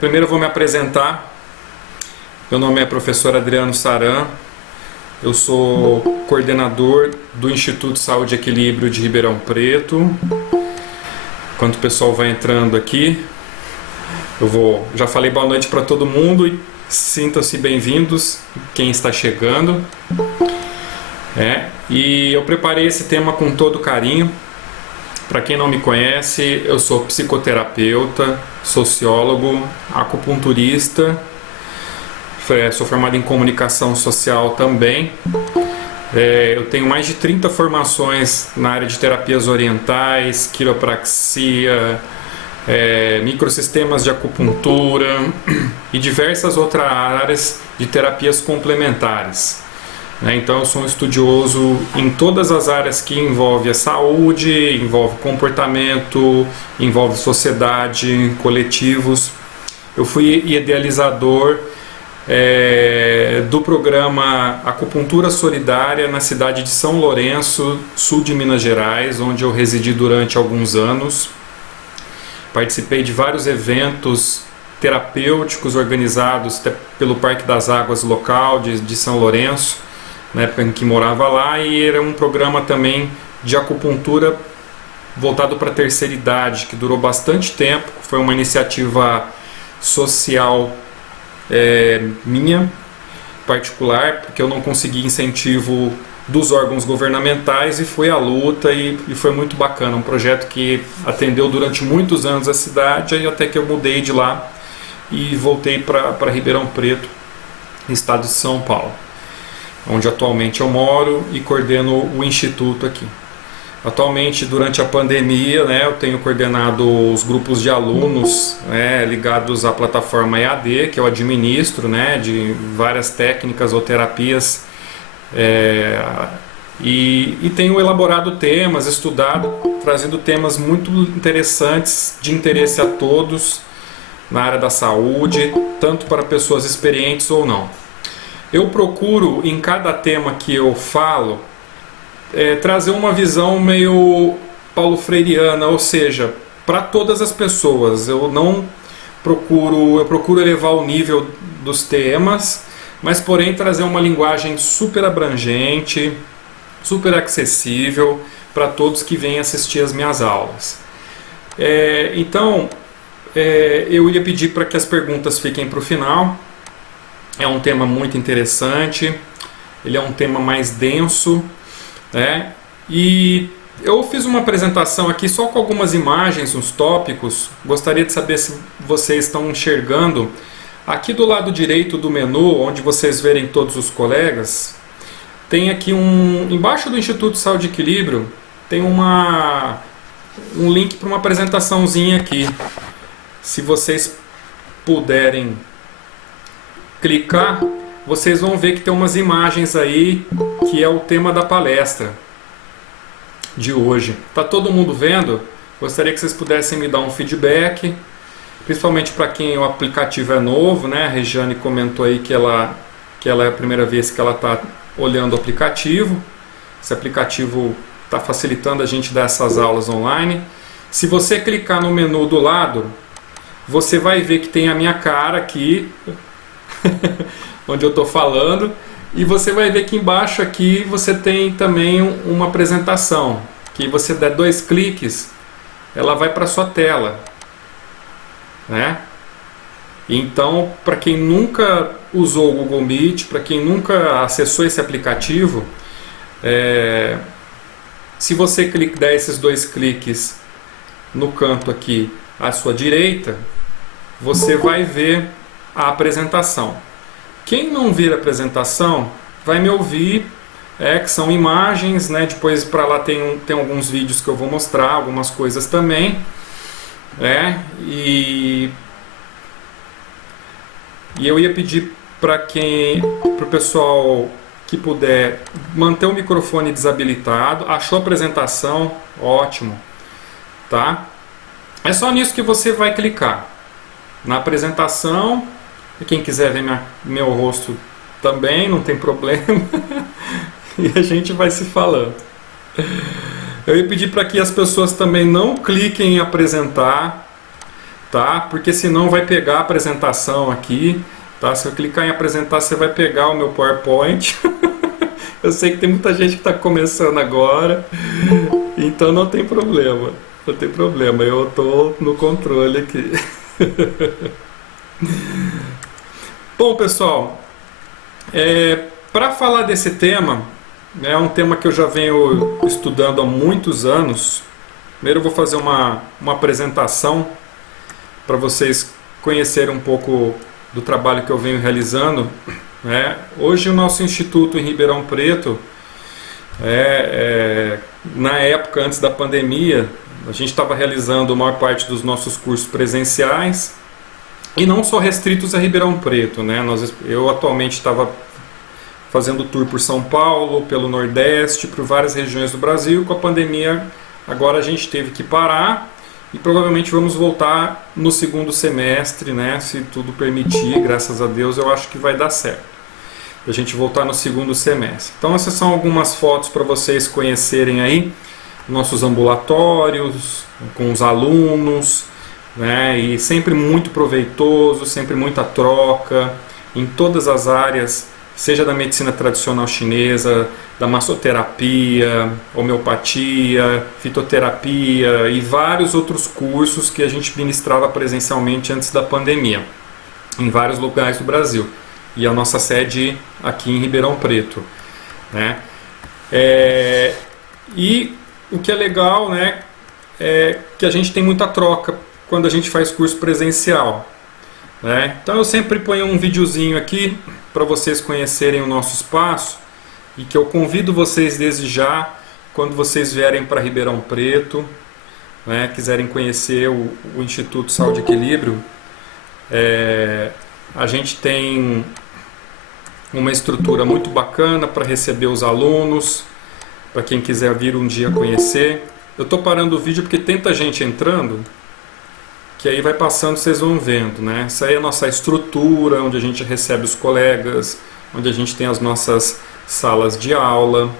Primeiro eu vou me apresentar. Meu nome é professor Adriano Saran. Eu sou coordenador do Instituto Saúde e Equilíbrio de Ribeirão Preto. Enquanto o pessoal vai entrando aqui, já falei boa noite para todo mundo e sintam-se bem-vindos quem está chegando. E eu preparei esse tema com todo carinho. Para quem não me conhece, eu sou psicoterapeuta, sociólogo, acupunturista, sou formado em comunicação social também. Eu tenho mais de 30 formações na área de terapias orientais, quiropraxia, microsistemas de acupuntura e diversas outras áreas de terapias complementares. Então eu sou um estudioso em todas as áreas que envolve a saúde, envolve comportamento, envolve sociedade, coletivos. Eu fui idealizador do programa Acupuntura Solidária na cidade de São Lourenço, sul de Minas Gerais, onde eu residi durante alguns anos. Participei de vários eventos terapêuticos organizados pelo Parque das Águas local de São Lourenço, na época em que morava lá, e era um programa também de acupuntura voltado para a terceira idade, que durou bastante tempo. Foi uma iniciativa social minha, particular, porque eu não consegui incentivo dos órgãos governamentais e foi à luta e foi muito bacana, um projeto que atendeu durante muitos anos a cidade, e até que eu mudei de lá e voltei para Ribeirão Preto, estado de São Paulo, onde atualmente eu moro e coordeno o instituto aqui. Atualmente, durante a pandemia, eu tenho coordenado os grupos de alunos ligados à plataforma EAD, que eu administro, de várias técnicas ou terapias, e tenho elaborado temas, estudado, trazendo temas muito interessantes, de interesse a todos, na área da saúde, tanto para pessoas experientes ou não. Eu procuro, em cada tema que eu falo, trazer uma visão meio paulo freireana, ou seja, para todas as pessoas. Eu procuro elevar o nível dos temas, mas porém trazer uma linguagem super abrangente, super acessível para todos que vêm assistir as minhas aulas. Eu ia pedir para que as perguntas fiquem para o final. É um tema muito interessante, ele é um tema mais denso, e eu fiz uma apresentação aqui só com algumas imagens, uns tópicos. Gostaria de saber se vocês estão enxergando. Aqui do lado direito do menu, onde vocês verem todos os colegas, tem aqui embaixo do Instituto Saúde e Equilíbrio, tem um link para uma apresentaçãozinha aqui. Se vocês puderem clicar, vocês vão ver que tem umas imagens aí, que é o tema da palestra de hoje. Tá todo mundo vendo? Gostaria que vocês pudessem me dar um feedback, principalmente para quem o aplicativo é novo, A Regiane comentou aí que ela é a primeira vez que ela está olhando o aplicativo. Esse aplicativo está facilitando a gente dar essas aulas online. Se você clicar no menu do lado, você vai ver que tem a minha cara aqui, onde eu estou falando, e você vai ver que embaixo aqui você tem também uma apresentação, que você der 2 cliques, ela vai para a sua tela, Então, para quem nunca usou o Google Meet, para quem nunca acessou esse aplicativo, se você der esses 2 cliques no canto aqui à sua direita, você vai ver a apresentação. Quem não vir a apresentação vai me ouvir, que são imagens, Depois para lá tem alguns vídeos que eu vou mostrar, algumas coisas também, E eu ia pedir para o pessoal que puder manter o microfone desabilitado. Achou a apresentação? Ótimo, tá? É só nisso que você vai clicar, na apresentação. E quem quiser ver meu rosto também, não tem problema. E a gente vai se falando. Eu ia pedir para que as pessoas também não cliquem em apresentar, tá? Porque senão vai pegar a apresentação aqui, tá? Se eu clicar em apresentar, você vai pegar o meu PowerPoint. Eu sei que tem muita gente que está começando agora, então não tem problema, não tem problema, eu estou no controle aqui. Bom, pessoal, para falar desse tema, é um tema que eu já venho estudando há muitos anos. Primeiro eu vou fazer uma apresentação para vocês conhecerem um pouco do trabalho que eu venho realizando. Hoje o nosso instituto em Ribeirão Preto, na época antes da pandemia, a gente estava realizando a maior parte dos nossos cursos presenciais e não só restritos a Ribeirão Preto, né? Eu atualmente estava fazendo tour por São Paulo, pelo Nordeste, por várias regiões do Brasil. Com a pandemia agora a gente teve que parar e provavelmente vamos voltar no segundo semestre, né? Se tudo permitir, graças a Deus, eu acho que vai dar certo a gente voltar no segundo semestre. Então essas são algumas fotos para vocês conhecerem aí nossos ambulatórios com os alunos, né? E sempre muito proveitoso, sempre muita troca em todas as áreas, seja da medicina tradicional chinesa, da massoterapia, homeopatia, fitoterapia e vários outros cursos que a gente ministrava presencialmente antes da pandemia, em vários lugares do Brasil. E a nossa sede aqui em Ribeirão Preto, né? E o que é legal, né, é que a gente tem muita troca quando a gente faz curso presencial, né? Então eu sempre ponho um videozinho aqui para vocês conhecerem o nosso espaço e que eu convido vocês desde já, quando vocês vierem para Ribeirão Preto, né, quiserem conhecer o Instituto Saúde e Equilíbrio, a gente tem uma estrutura muito bacana para receber os alunos, para quem quiser vir um dia conhecer. Eu estou parando o vídeo porque tem tanta gente entrando, que aí vai passando, vocês vão vendo, né? Essa aí é a nossa estrutura, onde a gente recebe os colegas, onde a gente tem as nossas salas de aula,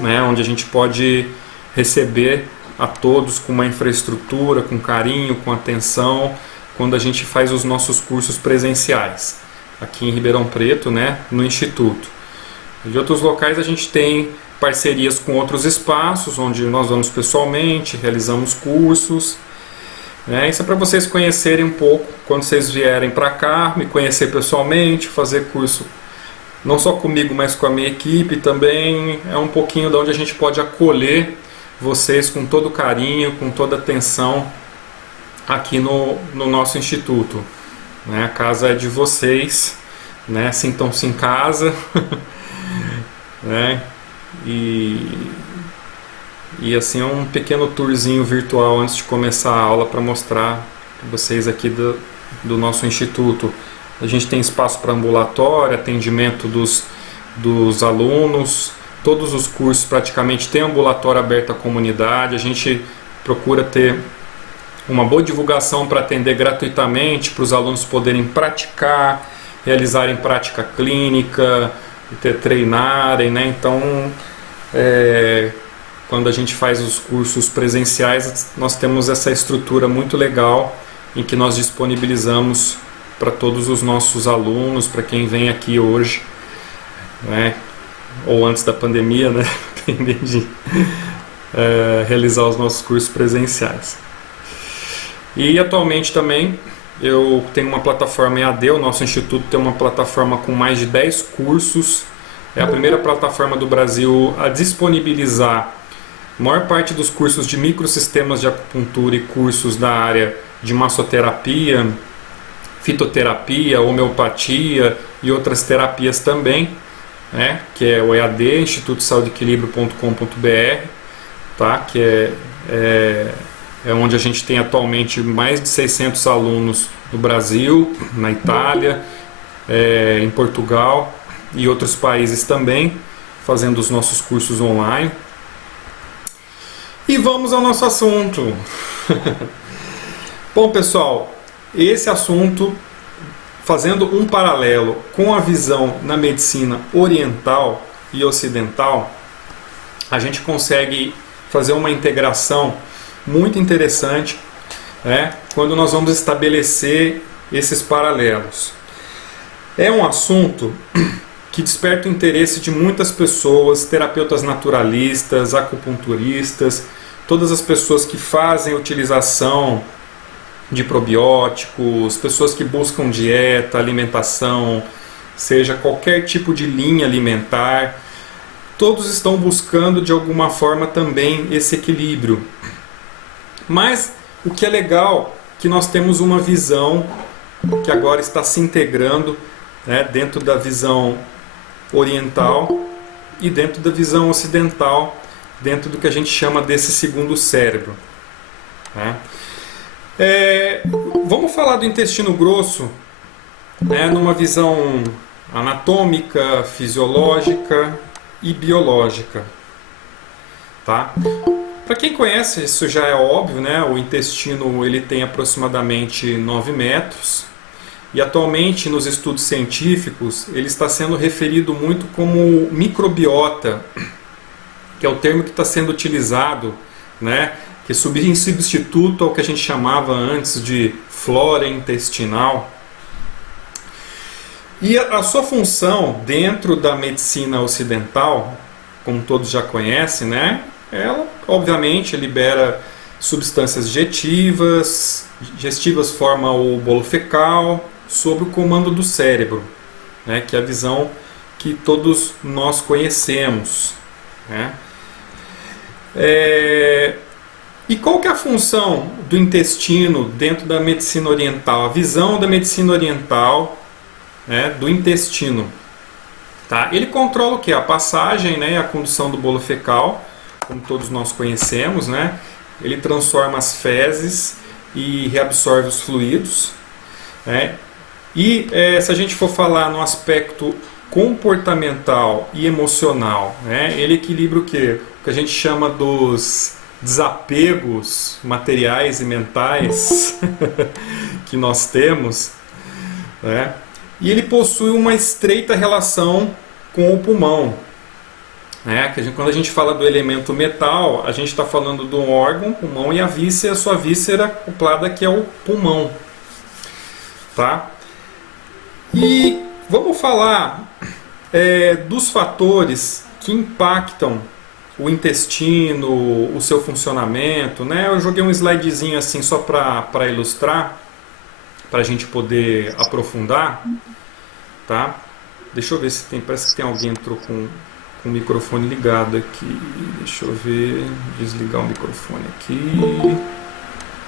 né? Onde a gente pode receber a todos com uma infraestrutura, com carinho, com atenção, quando a gente faz os nossos cursos presenciais, aqui em Ribeirão Preto, né? No Instituto. De outros locais a gente tem parcerias com outros espaços, onde nós vamos pessoalmente, realizamos cursos. Isso é para vocês conhecerem um pouco, quando vocês vierem para cá, me conhecer pessoalmente, fazer curso não só comigo, mas com a minha equipe também. É um pouquinho de onde a gente pode acolher vocês com todo carinho, com toda atenção aqui no nosso instituto, né? A casa é de vocês, né? Sintam-se em casa. Né? E assim é um pequeno tourzinho virtual antes de começar a aula para mostrar para vocês aqui do nosso instituto. A gente tem espaço para ambulatório, atendimento dos alunos, todos os cursos praticamente tem ambulatório aberto à comunidade. A gente procura ter uma boa divulgação para atender gratuitamente, para os alunos poderem praticar, realizarem prática clínica, treinarem, né? Então, quando a gente faz os cursos presenciais, nós temos essa estrutura muito legal em que nós disponibilizamos para todos os nossos alunos, para quem vem aqui hoje, né? Ou antes da pandemia, né? de realizar os nossos cursos presenciais. E atualmente também eu tenho uma plataforma EAD, o nosso instituto tem uma plataforma com mais de 10 cursos. É a primeira plataforma do Brasil a disponibilizar a maior parte dos cursos de microsistemas de acupuntura e cursos da área de massoterapia, fitoterapia, homeopatia e outras terapias também, né? Que é o EAD, institutosaudeequilibrio.com.br, tá? Que é onde a gente tem atualmente mais de 600 alunos no Brasil, na Itália, em Portugal e outros países também, fazendo os nossos cursos online. E vamos ao nosso assunto. Bom, pessoal, esse assunto, fazendo um paralelo com a visão na medicina oriental e ocidental, a gente consegue fazer uma integração muito interessante quando nós vamos estabelecer esses paralelos. É um assunto que desperta o interesse de muitas pessoas, terapeutas naturalistas, acupunturistas, todas as pessoas que fazem utilização de probióticos, pessoas que buscam dieta, alimentação, seja qualquer tipo de linha alimentar, todos estão buscando de alguma forma também esse equilíbrio. Mas o que é legal é que nós temos uma visão que agora está se integrando, dentro da visão oriental e dentro da visão ocidental, dentro do que a gente chama desse segundo cérebro. Vamos falar do intestino grosso, numa visão anatômica, fisiológica e biológica. Tá? Para quem conhece, isso já é óbvio, o intestino ele tem aproximadamente 9 metros. E atualmente nos estudos científicos ele está sendo referido muito como microbiota, que é o termo que está sendo utilizado, que é em substituto ao que a gente chamava antes de flora intestinal. E a sua função dentro da medicina ocidental, como todos já conhecem, ela obviamente libera substâncias digestivas, forma o bolo fecal, sob o comando do cérebro, que é a visão que todos nós conhecemos. E qual que é a função do intestino dentro da medicina oriental? A visão da medicina oriental do intestino. Tá? Ele controla o que? A passagem e a condução do bolo fecal, como todos nós conhecemos. Ele transforma as fezes e reabsorve os fluidos. E se a gente for falar no aspecto comportamental e emocional, ele equilibra o quê? O que a gente chama dos desapegos materiais e mentais que nós temos, e ele possui uma estreita relação com o pulmão. Quando a gente fala do elemento metal, a gente está falando do órgão, pulmão, e a sua víscera acoplada, que é o pulmão. Tá? E vamos falar dos fatores que impactam o intestino, o seu funcionamento. Eu joguei um slidezinho assim só para ilustrar, para a gente poder aprofundar. Tá? Deixa eu ver se tem, parece que tem alguém que entrou com o microfone ligado aqui. Deixa eu ver, desligar o microfone aqui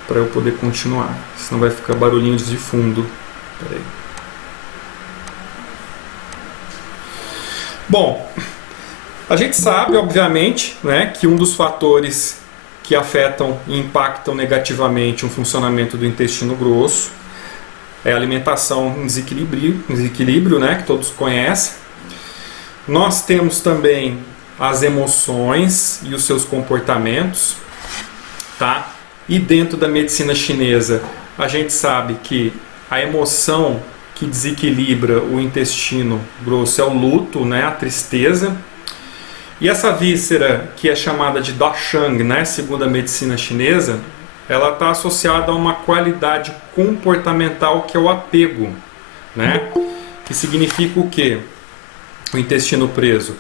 para eu poder continuar, senão vai ficar barulhinho de fundo. Peraí. Bom, a gente sabe, obviamente, que um dos fatores que afetam e impactam negativamente o funcionamento do intestino grosso é a alimentação em desequilíbrio, que todos conhecem. Nós temos também as emoções e os seus comportamentos, tá? E dentro da medicina chinesa, a gente sabe que a emoção que desequilibra o intestino grosso é o luto, a tristeza. E essa víscera, que é chamada de Dashang, segundo a medicina chinesa, ela está associada a uma qualidade comportamental que é o apego, que significa o quê? O intestino preso.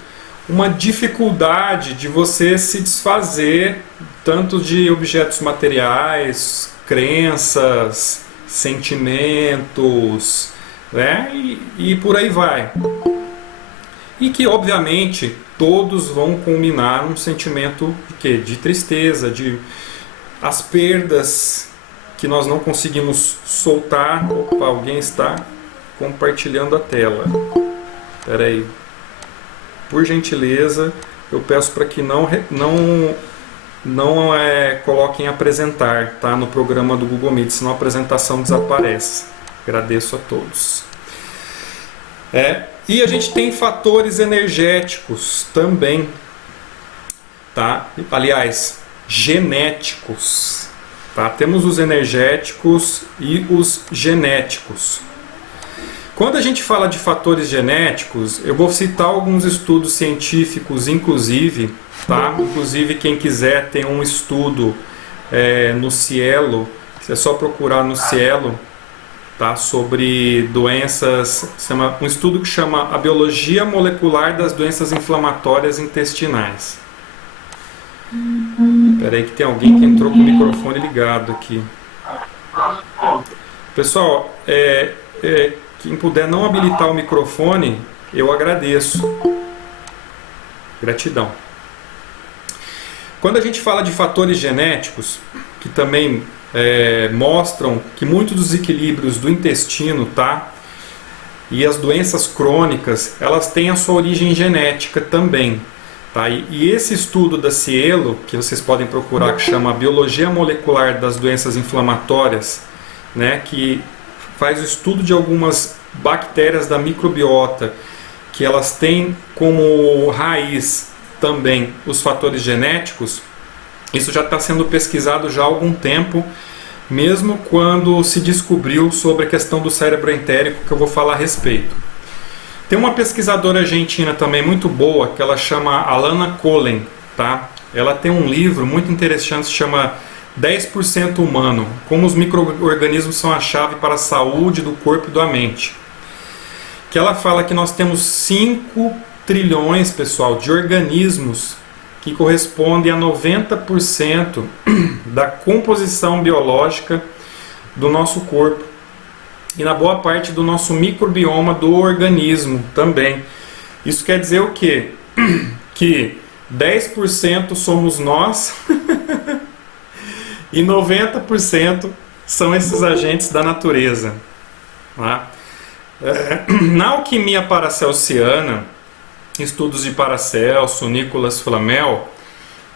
Uma dificuldade de você se desfazer tanto de objetos materiais, crenças, sentimentos, e por aí vai. E que obviamente todos vão culminar num sentimento de quê? De tristeza, de as perdas que nós não conseguimos soltar. Opa, alguém está compartilhando a tela. Espera aí. Por gentileza, eu peço para que não coloquem apresentar, tá? No programa do Google Meet, senão a apresentação desaparece. Agradeço a todos. E a gente tem fatores energéticos também, tá? Aliás, genéticos, tá? Temos os energéticos e os genéticos. Quando a gente fala de fatores genéticos, eu vou citar alguns estudos científicos, inclusive, tá? Inclusive quem quiser tem um estudo no Cielo, que É só procurar no Cielo, tá? Sobre doenças, um estudo que chama A Biologia Molecular das Doenças Inflamatórias Intestinais. Espera aí que tem alguém que entrou com o microfone ligado aqui. Pessoal, quem puder não habilitar o microfone, eu agradeço. Gratidão. Quando a gente fala de fatores genéticos, que também mostram que muitos dos desequilíbrios do intestino, tá? E as doenças crônicas, elas têm a sua origem genética também. Tá? E esse estudo da Cielo, que vocês podem procurar, que chama Biologia Molecular das Doenças Inflamatórias, né? Que faz o estudo de algumas bactérias da microbiota, que elas têm como raiz também os fatores genéticos. Isso já está sendo pesquisado já há algum tempo, mesmo quando se descobriu sobre a questão do cérebro entérico, que eu vou falar a respeito. Tem uma pesquisadora argentina também muito boa, que ela chama Alana Colen, tá? Ela tem um livro muito interessante, que se chama 10% Humano, como os micro-organismos são a chave para a saúde do corpo e da mente. Que ela fala que nós temos 5 trilhões, pessoal, de organismos que correspondem a 90% da composição biológica do nosso corpo e na boa parte do nosso microbioma do organismo também. Isso quer dizer o quê? Que 10% somos nós e 90% são esses agentes da natureza. Tá? Na alquimia paracelsiana, estudos de Paracelso, Nicolas Flamel,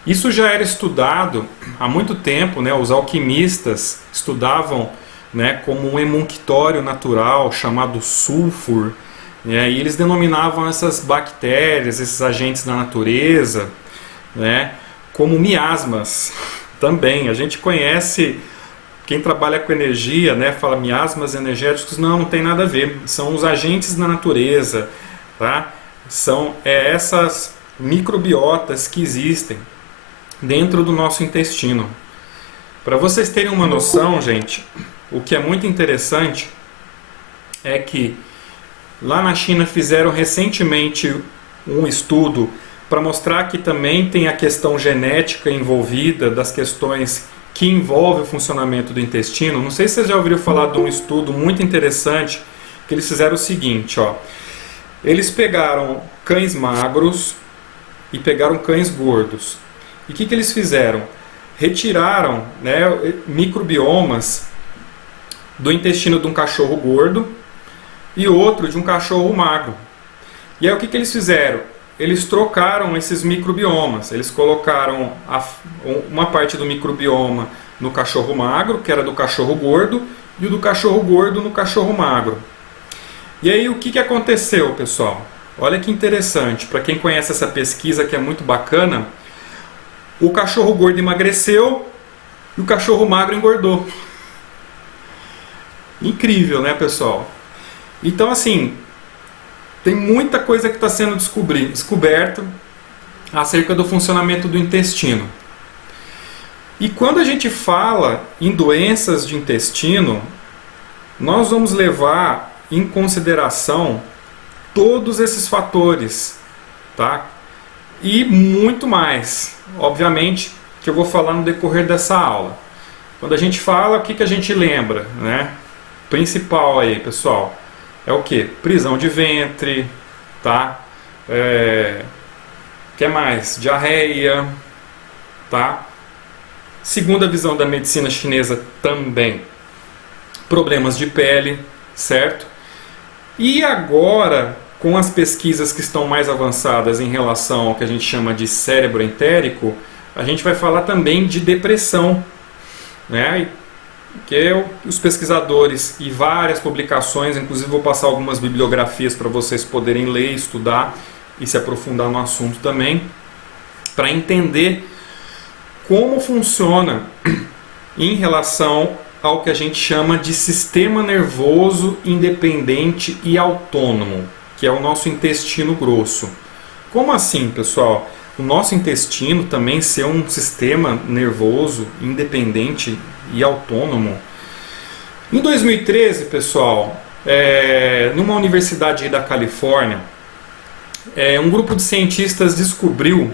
isso já era estudado há muito tempo, né? Os alquimistas estudavam, né, como um emunctório natural chamado sulfur, né? E eles denominavam essas bactérias, esses agentes da natureza, né, como miasmas também. A gente conhece, quem trabalha com energia, né, fala miasmas energéticos, não tem nada a ver, são os agentes da natureza, tá? São essas microbiotas que existem dentro do nosso intestino. Para vocês terem uma noção, gente, o que é muito interessante é que lá na China fizeram recentemente um estudo para mostrar que também tem a questão genética envolvida, das questões que envolvem o funcionamento do intestino. Não sei se vocês já ouviram falar de um estudo muito interessante, que eles fizeram o seguinte, ó. Eles pegaram cães magros e pegaram cães gordos. E o que eles fizeram? Retiraram, né, microbiomas do intestino de um cachorro gordo e outro de um cachorro magro. E aí o que eles fizeram? Eles trocaram esses microbiomas. Eles colocaram uma parte do microbioma no cachorro magro, que era do cachorro gordo, e o do cachorro gordo no cachorro magro. E aí o que aconteceu, pessoal? Olha que interessante, para quem conhece essa pesquisa que é muito bacana, o cachorro gordo emagreceu e o cachorro magro engordou. Incrível, né, pessoal? Então, assim, tem muita coisa que está sendo descoberta acerca do funcionamento do intestino. E quando a gente fala em doenças de intestino, nós vamos levar em consideração todos esses fatores, tá? E muito mais, obviamente, que eu vou falar no decorrer dessa aula. Quando a gente fala, o que a gente lembra, né? Principal aí, pessoal, é o que? Prisão de ventre, tá? Que mais? Diarreia, tá? Segundo a visão da medicina chinesa também, problemas de pele, certo? E agora, com as pesquisas que estão mais avançadas em relação ao que a gente chama de cérebro entérico, a gente vai falar também de depressão, né? Que os pesquisadores e várias publicações, inclusive vou passar algumas bibliografias para vocês poderem ler, estudar e se aprofundar no assunto também, para entender como funciona em relação ao que a gente chama de sistema nervoso independente e autônomo, que é o nosso intestino grosso. Como assim, pessoal? O nosso intestino também ser um sistema nervoso independente e autônomo. Em 2013, pessoal, numa universidade da Califórnia, um grupo de cientistas descobriu,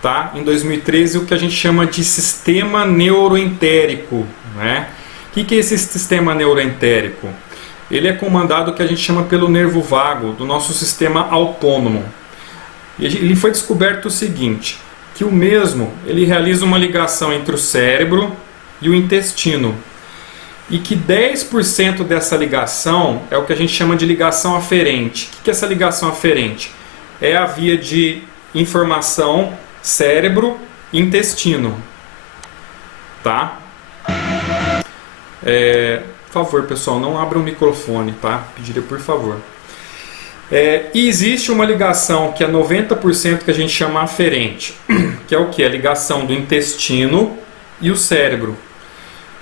tá, em 2013, o que a gente chama de sistema neuroentérico, né? O que é esse sistema neuroentérico? Ele é comandado, que a gente chama, pelo nervo vago do nosso sistema autônomo. E ele foi descoberto o seguinte, que o mesmo ele realiza uma ligação entre o cérebro e o intestino. E que 10% dessa ligação é o que a gente chama de ligação aferente. O que é essa ligação aferente? É a via de informação cérebro-intestino. Tá? Por favor, pessoal, não abra o microfone, tá? Pediria por favor. E existe uma ligação que é 90% que a gente chama aferente, que é o que? A ligação do intestino e o cérebro,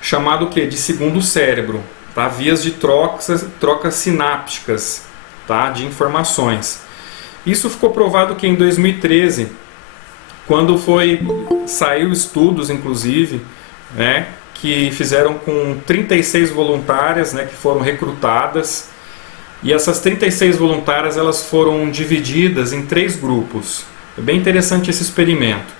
chamado o que? De segundo cérebro, tá? Vias de trocas sinápticas, tá? De informações. Isso ficou provado que em 2013, quando saiu estudos, inclusive, né, que fizeram com 36 voluntárias, né, que foram recrutadas. E essas 36 voluntárias, elas foram divididas em 3 grupos. É bem interessante esse experimento.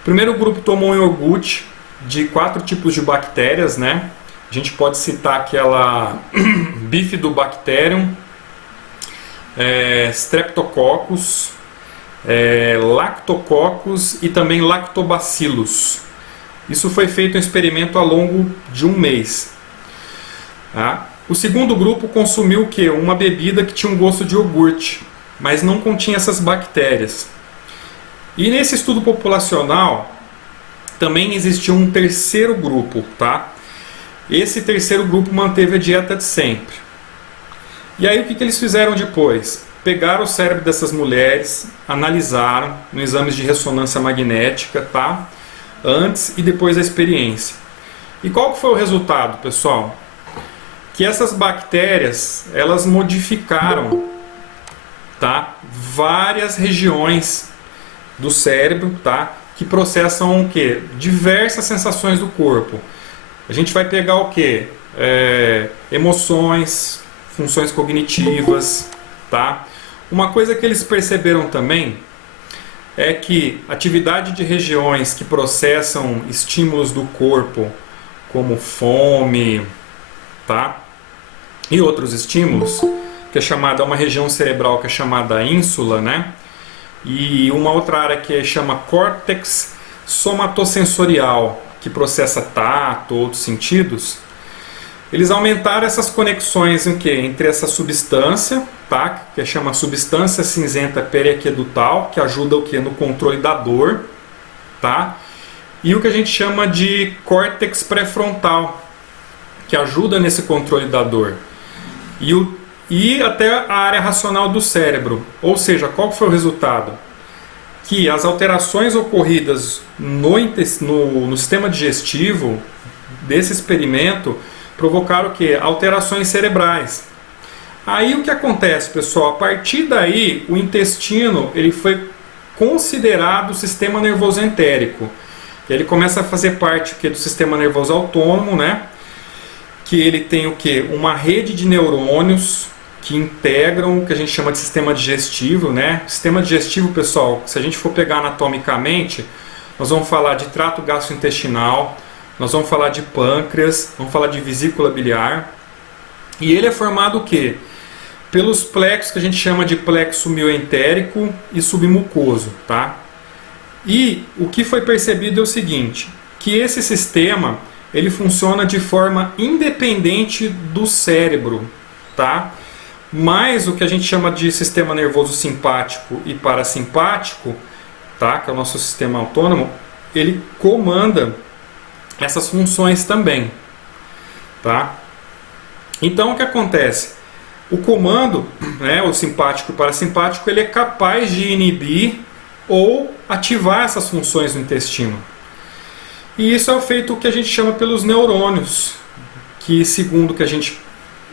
O primeiro grupo tomou um iogurte de 4 tipos de bactérias, né? A gente pode citar aquela Bifidobacterium, Streptococcus, Lactococcus e também Lactobacillus. Isso foi feito um experimento ao longo de um mês. Tá? O segundo grupo consumiu o quê? Uma bebida que tinha um gosto de iogurte, mas não continha essas bactérias. E nesse estudo populacional também existiu um terceiro grupo, tá? Esse terceiro grupo manteve a dieta de sempre. E aí o que eles fizeram depois? Pegaram o cérebro dessas mulheres, analisaram no exames de ressonância magnética, tá? Antes e depois da experiência. E qual que foi o resultado, pessoal? Que essas bactérias, elas modificaram, tá, várias regiões do cérebro, tá, que processam o quê? Diversas sensações do corpo. A gente vai pegar o quê? Emoções, funções cognitivas, tá? Uma coisa que eles perceberam também é que atividade de regiões que processam estímulos do corpo, como fome, tá? E outros estímulos, que é chamada uma região cerebral que é chamada ínsula, né? E uma outra área que chama córtex somatosensorial, que processa tato, outros sentidos. Eles aumentaram essas conexões entre essa substância, tá? Que chama substância cinzenta periaquedutal, que ajuda o que? No controle da dor, tá? E o que a gente chama de córtex pré-frontal, que ajuda nesse controle da dor. E até a área racional do cérebro. Ou seja, qual foi o resultado? Que as alterações ocorridas no sistema digestivo desse experimento provocaram o quê? Alterações cerebrais. Aí o que acontece, pessoal? A partir daí, o intestino ele foi considerado sistema nervoso entérico. Ele começa a fazer parte do sistema nervoso autônomo, né? Que ele tem o quê? Uma rede de neurônios que integram o que a gente chama de sistema digestivo, né? Sistema digestivo, pessoal, se a gente for pegar anatomicamente, nós vamos falar de trato gastrointestinal, nós vamos falar de pâncreas, vamos falar de vesícula biliar. E ele é formado o quê? Pelos plexos que a gente chama de plexo mioentérico e submucoso, tá? E o que foi percebido é o seguinte, que esse sistema ele funciona de forma independente do cérebro, tá? Mas o que a gente chama de sistema nervoso simpático e parasimpático, tá? Que é o nosso sistema autônomo, ele comanda essas funções também, tá? Então o que acontece? O comando, né, o simpático e o parasimpático, ele é capaz de inibir ou ativar essas funções no intestino. E isso é feito o que a gente chama pelos neurônios, que segundo o que a gente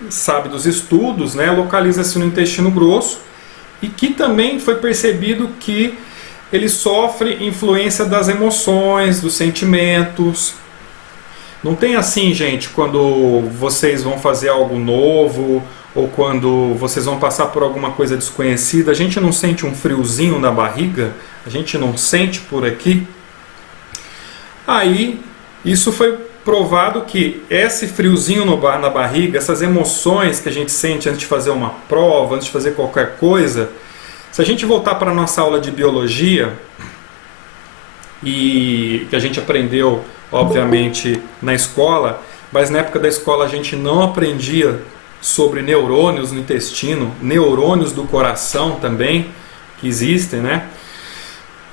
sabe dos estudos, né, localiza-se no intestino grosso e que também foi percebido que ele sofre influência das emoções, dos sentimentos. Não tem assim, gente, quando vocês vão fazer algo novo ou quando vocês vão passar por alguma coisa desconhecida, a gente não sente um friozinho na barriga? A gente não sente por aqui? Aí, isso foi provado que esse friozinho na barriga, essas emoções que a gente sente antes de fazer uma prova, antes de fazer qualquer coisa, se a gente voltar para a nossa aula de biologia, e que a gente aprendeu, obviamente, na escola, mas na época da escola a gente não aprendia sobre neurônios no intestino, neurônios do coração também, que existem, né?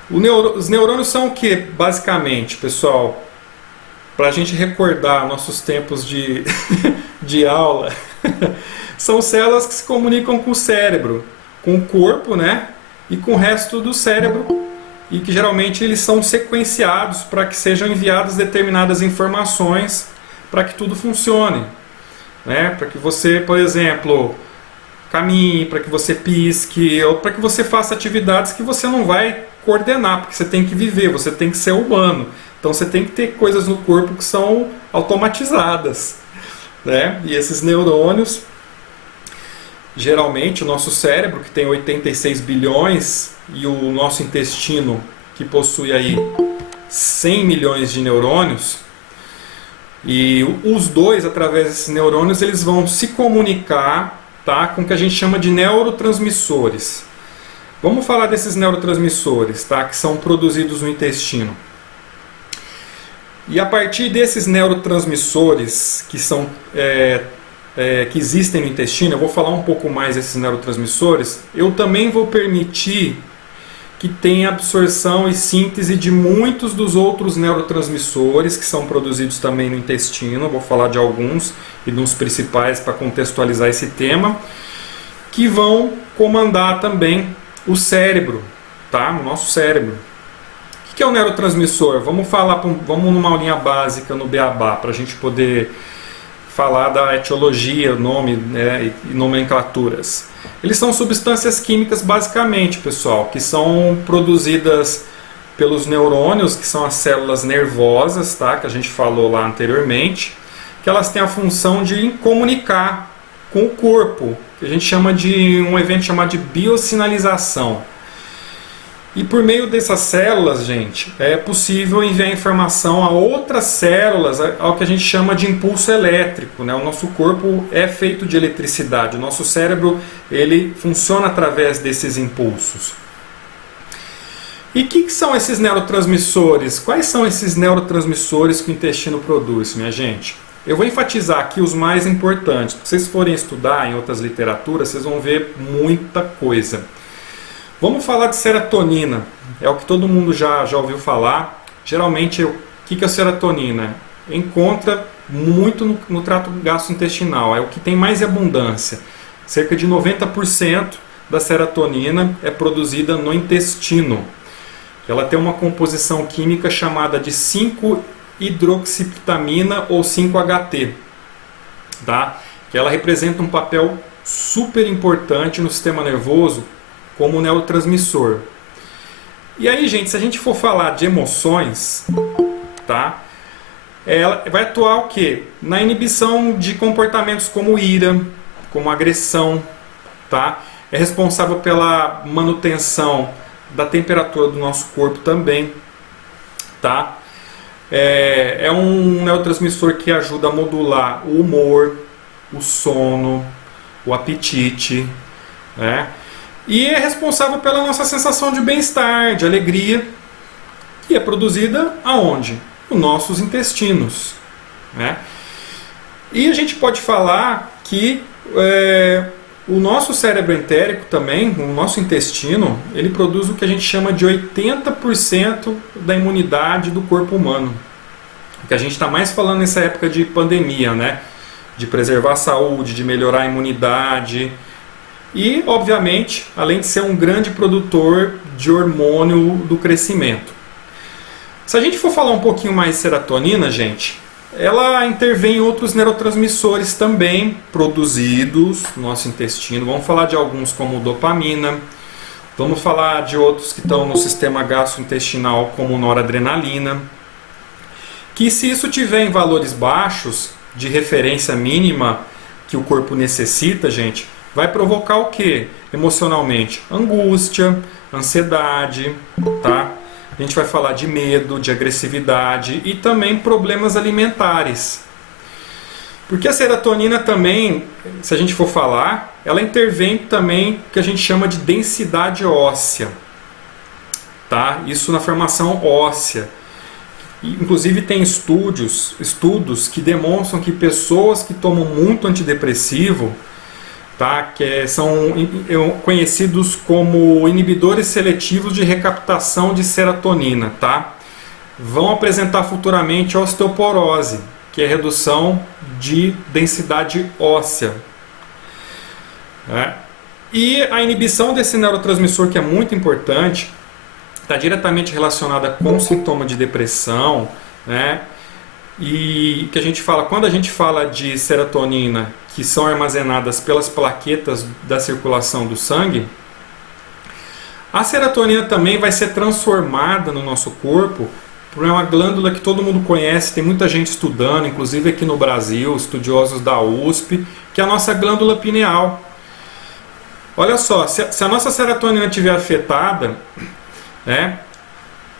Os neurônios são o que, basicamente, pessoal? Para a gente recordar nossos tempos de, de aula, são células que se comunicam com o cérebro, com o corpo, né? E com o resto do cérebro, e que geralmente eles são sequenciados para que sejam enviadas determinadas informações para que tudo funcione, né? Para que você, por exemplo, caminhe, para que você pisque, ou para que você faça atividades que você não vai coordenar, porque você tem que viver, você tem que ser humano. Então você tem que ter coisas no corpo que são automatizadas, né? E esses neurônios, geralmente o nosso cérebro, que tem 86 bilhões, e o nosso intestino, que possui aí 100 milhões de neurônios, e os dois, através desses neurônios, eles vão se comunicar, tá, com o que a gente chama de neurotransmissores. Vamos falar desses neurotransmissores, tá, que são produzidos no intestino. E a partir desses neurotransmissores que são que existem no intestino, eu vou falar um pouco mais desses neurotransmissores, eu também vou permitir que tenha absorção e síntese de muitos dos outros neurotransmissores que são produzidos também no intestino. Eu vou falar de alguns e dos principais para contextualizar esse tema, que vão comandar também o cérebro, tá? O nosso cérebro. O que é o neurotransmissor? Vamos numa aulinha básica no Beabá, para a gente poder falar da etiologia, nome, né, e nomenclaturas. Eles são substâncias químicas basicamente, pessoal, que são produzidas pelos neurônios, que são as células nervosas, tá, que a gente falou lá anteriormente, que elas têm a função de comunicar com o corpo, que a gente chama de um evento chamado de biosinalização. E por meio dessas células, gente, é possível enviar informação a outras células, ao que a gente chama de impulso elétrico, né? O nosso corpo é feito de eletricidade, o nosso cérebro ele funciona através desses impulsos. E o que são esses neurotransmissores? Quais são esses neurotransmissores que o intestino produz, minha gente? Eu vou enfatizar aqui os mais importantes. Se vocês forem estudar em outras literaturas, vocês vão ver muita coisa. Vamos falar de serotonina, é o que todo mundo já ouviu falar. Geralmente, o que é a serotonina? Encontra muito no trato gastrointestinal, é o que tem mais abundância. Cerca de 90% da serotonina é produzida no intestino. Ela tem uma composição química chamada de 5-hidroxipitamina ou 5-HT, tá? Que ela representa um papel super importante no sistema nervoso como neurotransmissor. E aí, gente, se a gente for falar de emoções, tá? Ela vai atuar o quê? Na inibição de comportamentos como ira, como agressão, tá? É responsável pela manutenção da temperatura do nosso corpo também, tá? É um neurotransmissor que ajuda a modular o humor, o sono, o apetite, né? E é responsável pela nossa sensação de bem-estar, de alegria, que é produzida aonde? Nos nossos intestinos, né? E a gente pode falar que o nosso cérebro entérico também, o nosso intestino, ele produz o que a gente chama de 80% da imunidade do corpo humano. O que a gente está mais falando nessa época de pandemia, né? De preservar a saúde, de melhorar a imunidade. E, obviamente, além de ser um grande produtor de hormônio do crescimento. Se a gente for falar um pouquinho mais de serotonina, gente, ela intervém em outros neurotransmissores também produzidos no nosso intestino. Vamos falar de alguns como dopamina, vamos falar de outros que estão no sistema gastrointestinal como noradrenalina. O que se isso tiver em valores baixos, de referência mínima que o corpo necessita, gente, vai provocar o que emocionalmente? Angústia, ansiedade, tá? A gente vai falar de medo, de agressividade e também problemas alimentares. Porque a serotonina também, se a gente for falar, ela intervém também no que a gente chama de densidade óssea, tá? Isso na formação óssea. Inclusive tem estudos que demonstram que pessoas que tomam muito antidepressivo, tá, que são conhecidos como inibidores seletivos de recaptação de serotonina, tá, vão apresentar futuramente osteoporose, que é redução de densidade óssea. E a inibição desse neurotransmissor, que é muito importante, está diretamente relacionada com sintoma de depressão, né? E que a gente fala, quando a gente fala de serotonina que são armazenadas pelas plaquetas da circulação do sangue, a serotonina também vai ser transformada no nosso corpo por uma glândula que todo mundo conhece, tem muita gente estudando, inclusive aqui no Brasil, estudiosos da USP, que é a nossa glândula pineal. Olha só, se a nossa serotonina estiver afetada, né,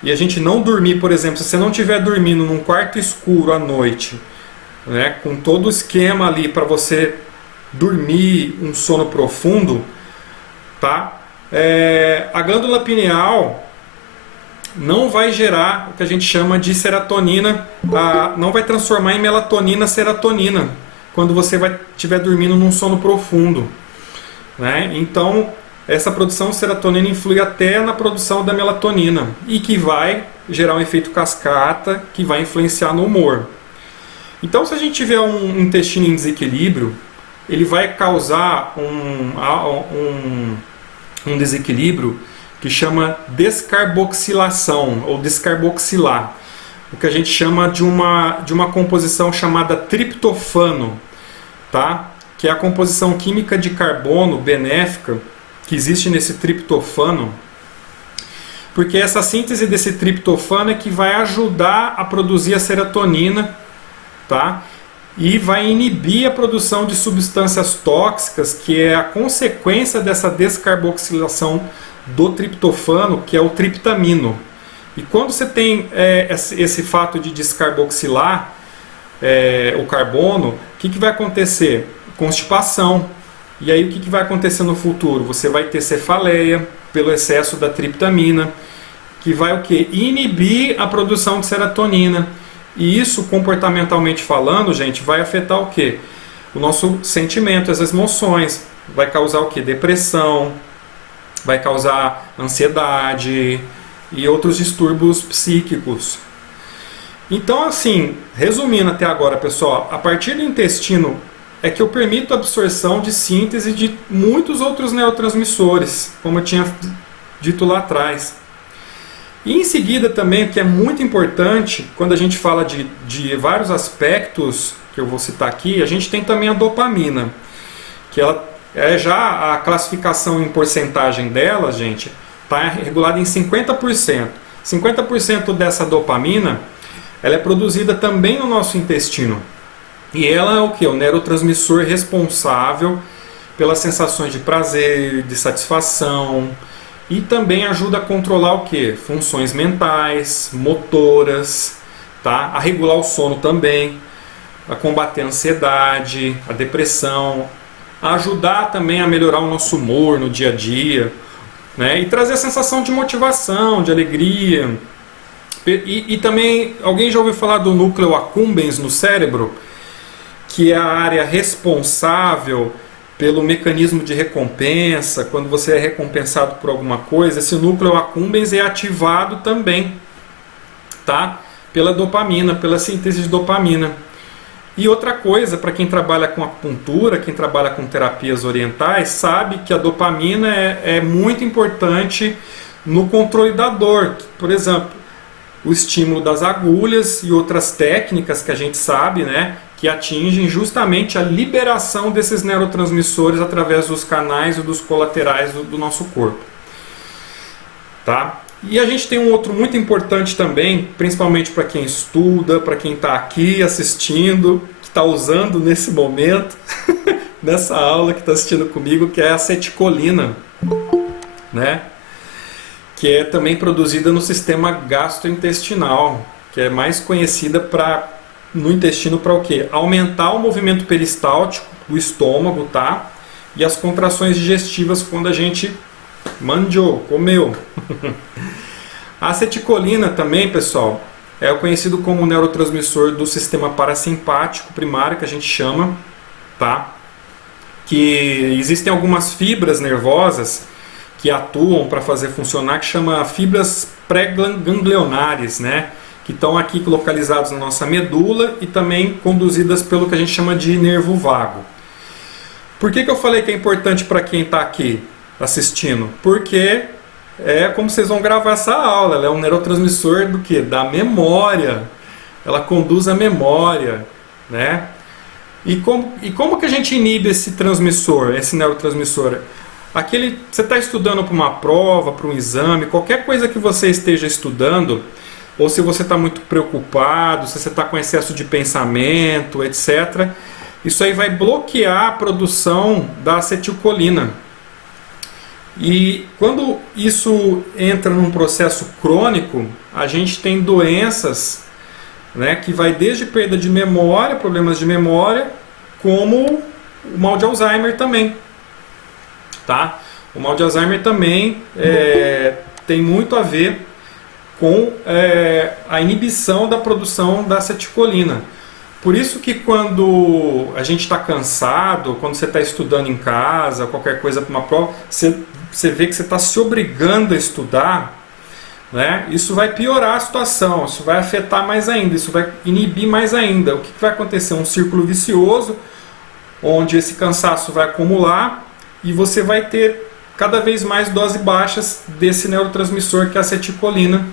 e a gente não dormir, por exemplo, se você não estiver dormindo num quarto escuro à noite, né, com todo o esquema ali para você dormir um sono profundo, tá? A glândula pineal não vai gerar o que a gente chama de serotonina, não vai transformar em melatonina serotonina quando você estiver dormindo num sono profundo, né? Então essa produção de serotonina influi até na produção da melatonina e que vai gerar um efeito cascata que vai influenciar no humor. Então, se a gente tiver um intestino em desequilíbrio, ele vai causar um desequilíbrio que chama descarboxilação ou descarboxilar, o que a gente chama de uma composição chamada triptofano, tá? Que é a composição química de carbono benéfica que existe nesse triptofano, porque essa síntese desse triptofano é que vai ajudar a produzir a serotonina, tá? E vai inibir a produção de substâncias tóxicas, que é a consequência dessa descarboxilação do triptofano, que é o triptamino. E quando você tem esse fato de descarboxilar o carbono, o que vai acontecer? Constipação. E aí o que vai acontecer no futuro? Você vai ter cefaleia pelo excesso da triptamina, que vai o quê? Inibir a produção de serotonina. E isso, comportamentalmente falando, gente, vai afetar o quê? O nosso sentimento, as emoções. Vai causar o quê? Depressão, vai causar ansiedade e outros distúrbios psíquicos. Então, assim, resumindo até agora, pessoal, a partir do intestino é que eu permito a absorção de síntese de muitos outros neurotransmissores, como eu tinha dito lá atrás. E em seguida também, o que é muito importante, quando a gente fala de vários aspectos, que eu vou citar aqui, a gente tem também a dopamina, que ela já a classificação em porcentagem dela, gente, está regulada em 50%. 50% dessa dopamina, ela é produzida também no nosso intestino. E ela é o que? O neurotransmissor responsável pelas sensações de prazer, de satisfação, e também ajuda a controlar o que? Funções mentais, motoras, tá? A regular o sono também, a combater a ansiedade, a depressão, a ajudar também a melhorar o nosso humor no dia a dia, né? E trazer a sensação de motivação, de alegria. E também, alguém já ouviu falar do núcleo accumbens no cérebro? Que é a área responsável pelo mecanismo de recompensa. Quando você é recompensado por alguma coisa, esse núcleo accumbens é ativado também, tá? Pela dopamina, pela síntese de dopamina. E outra coisa, para quem trabalha com acupuntura, quem trabalha com terapias orientais, sabe que a dopamina é muito importante no controle da dor. Por exemplo, o estímulo das agulhas e outras técnicas que a gente sabe, né, que atingem justamente a liberação desses neurotransmissores através dos canais e dos colaterais do nosso corpo. Tá? E a gente tem um outro muito importante também, principalmente para quem estuda, para quem está aqui assistindo, que está usando nesse momento, nessa aula que está assistindo comigo, que é a acetilcolina, né? Que é também produzida no sistema gastrointestinal, que é mais conhecida no intestino para o quê? Aumentar o movimento peristáltico do estômago, tá? E as contrações digestivas quando a gente comeu. A acetilcolina também, pessoal, é conhecido como neurotransmissor do sistema parasimpático primário, que a gente chama, tá? Que existem algumas fibras nervosas que atuam para fazer funcionar, que chama fibras pré-ganglionares, né? Que estão aqui localizados na nossa medula e também conduzidas pelo que a gente chama de nervo vago. Por que eu falei que é importante para quem está aqui assistindo? Porque é como vocês vão gravar essa aula, ela é um neurotransmissor do quê? Da memória. Ela conduz a memória, né? E como que a gente inibe esse transmissor, esse neurotransmissor? Você está estudando para uma prova, para um exame, qualquer coisa que você esteja estudando, ou se você está muito preocupado, se você está com excesso de pensamento, etc., isso aí vai bloquear a produção da acetilcolina. E quando isso entra num processo crônico, a gente tem doenças, né, que vai desde perda de memória, problemas de memória, como o mal de Alzheimer também. Tá? O mal de Alzheimer também tem muito a ver com a inibição da produção da acetilcolina. Por isso que quando a gente está cansado, quando você está estudando em casa, qualquer coisa para uma prova, você vê que você está se obrigando a estudar, né? Isso vai piorar a situação, isso vai afetar mais ainda, isso vai inibir mais ainda. O que vai acontecer? Um círculo vicioso, onde esse cansaço vai acumular e você vai ter cada vez mais doses baixas desse neurotransmissor que é a acetilcolina,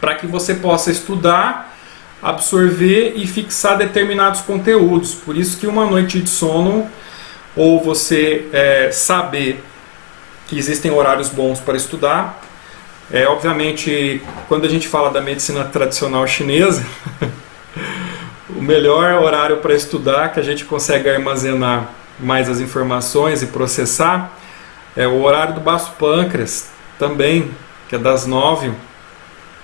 para que você possa estudar, absorver e fixar determinados conteúdos. Por isso que uma noite de sono, ou você saber que existem horários bons para estudar, obviamente, quando a gente fala da medicina tradicional chinesa, o melhor horário para estudar, que a gente consegue armazenar mais as informações e processar, é o horário do baço pâncreas também, que é das 9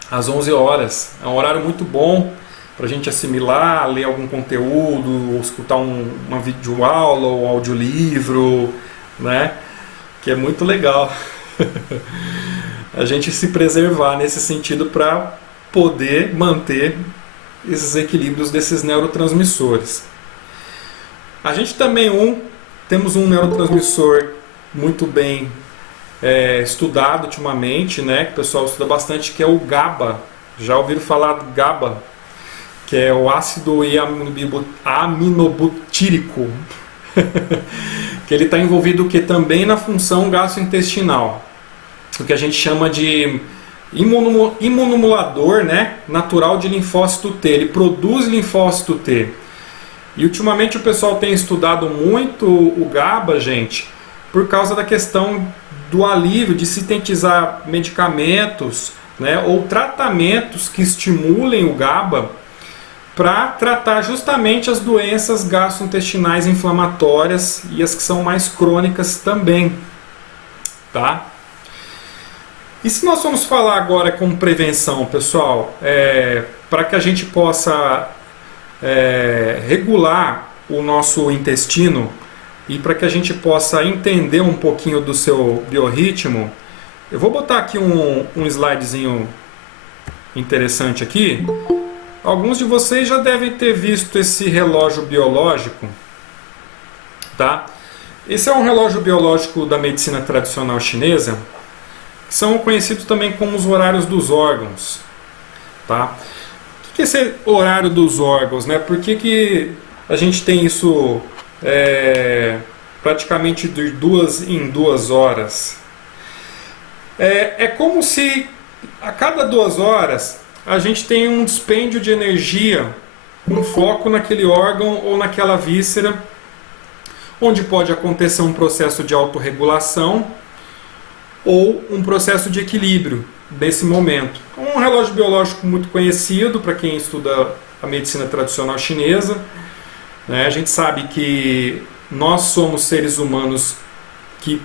às 11 horas. É um horário muito bom para a gente assimilar, ler algum conteúdo, escutar uma videoaula ou audiolivro, né? Que é muito legal a gente se preservar nesse sentido para poder manter esses equilíbrios desses neurotransmissores. A gente também temos um neurotransmissor muito bem estudado ultimamente, né, que o pessoal estuda bastante, que é o GABA. Já ouviram falar do GABA? Que é o ácido aminobutírico. Que ele está envolvido também na função gastrointestinal. O que a gente chama de imunomodulador, né, natural de linfócito T. Ele produz linfócito T. E ultimamente o pessoal tem estudado muito o GABA, gente, por causa da questão do alívio, de sintetizar medicamentos, né, ou tratamentos que estimulem o GABA para tratar justamente as doenças gastrointestinais inflamatórias e as que são mais crônicas também. Tá? E se nós formos falar agora como prevenção, pessoal, para que a gente possa regular o nosso intestino e para que a gente possa entender um pouquinho do seu biorritmo, eu vou botar aqui um slidezinho interessante aqui. Alguns de vocês já devem ter visto esse relógio biológico, tá? Esse é um relógio biológico da medicina tradicional chinesa, que são conhecidos também como os horários dos órgãos, tá? O que é esse horário dos órgãos, né? Por que a gente tem isso praticamente de 2 em 2 horas? É como se a cada 2 horas a gente tem um dispêndio de energia, um foco naquele órgão ou naquela víscera, onde pode acontecer um processo de autorregulação ou um processo de equilíbrio desse momento. Um relógio biológico muito conhecido para quem estuda a medicina tradicional chinesa, né? A gente sabe que nós somos seres humanos que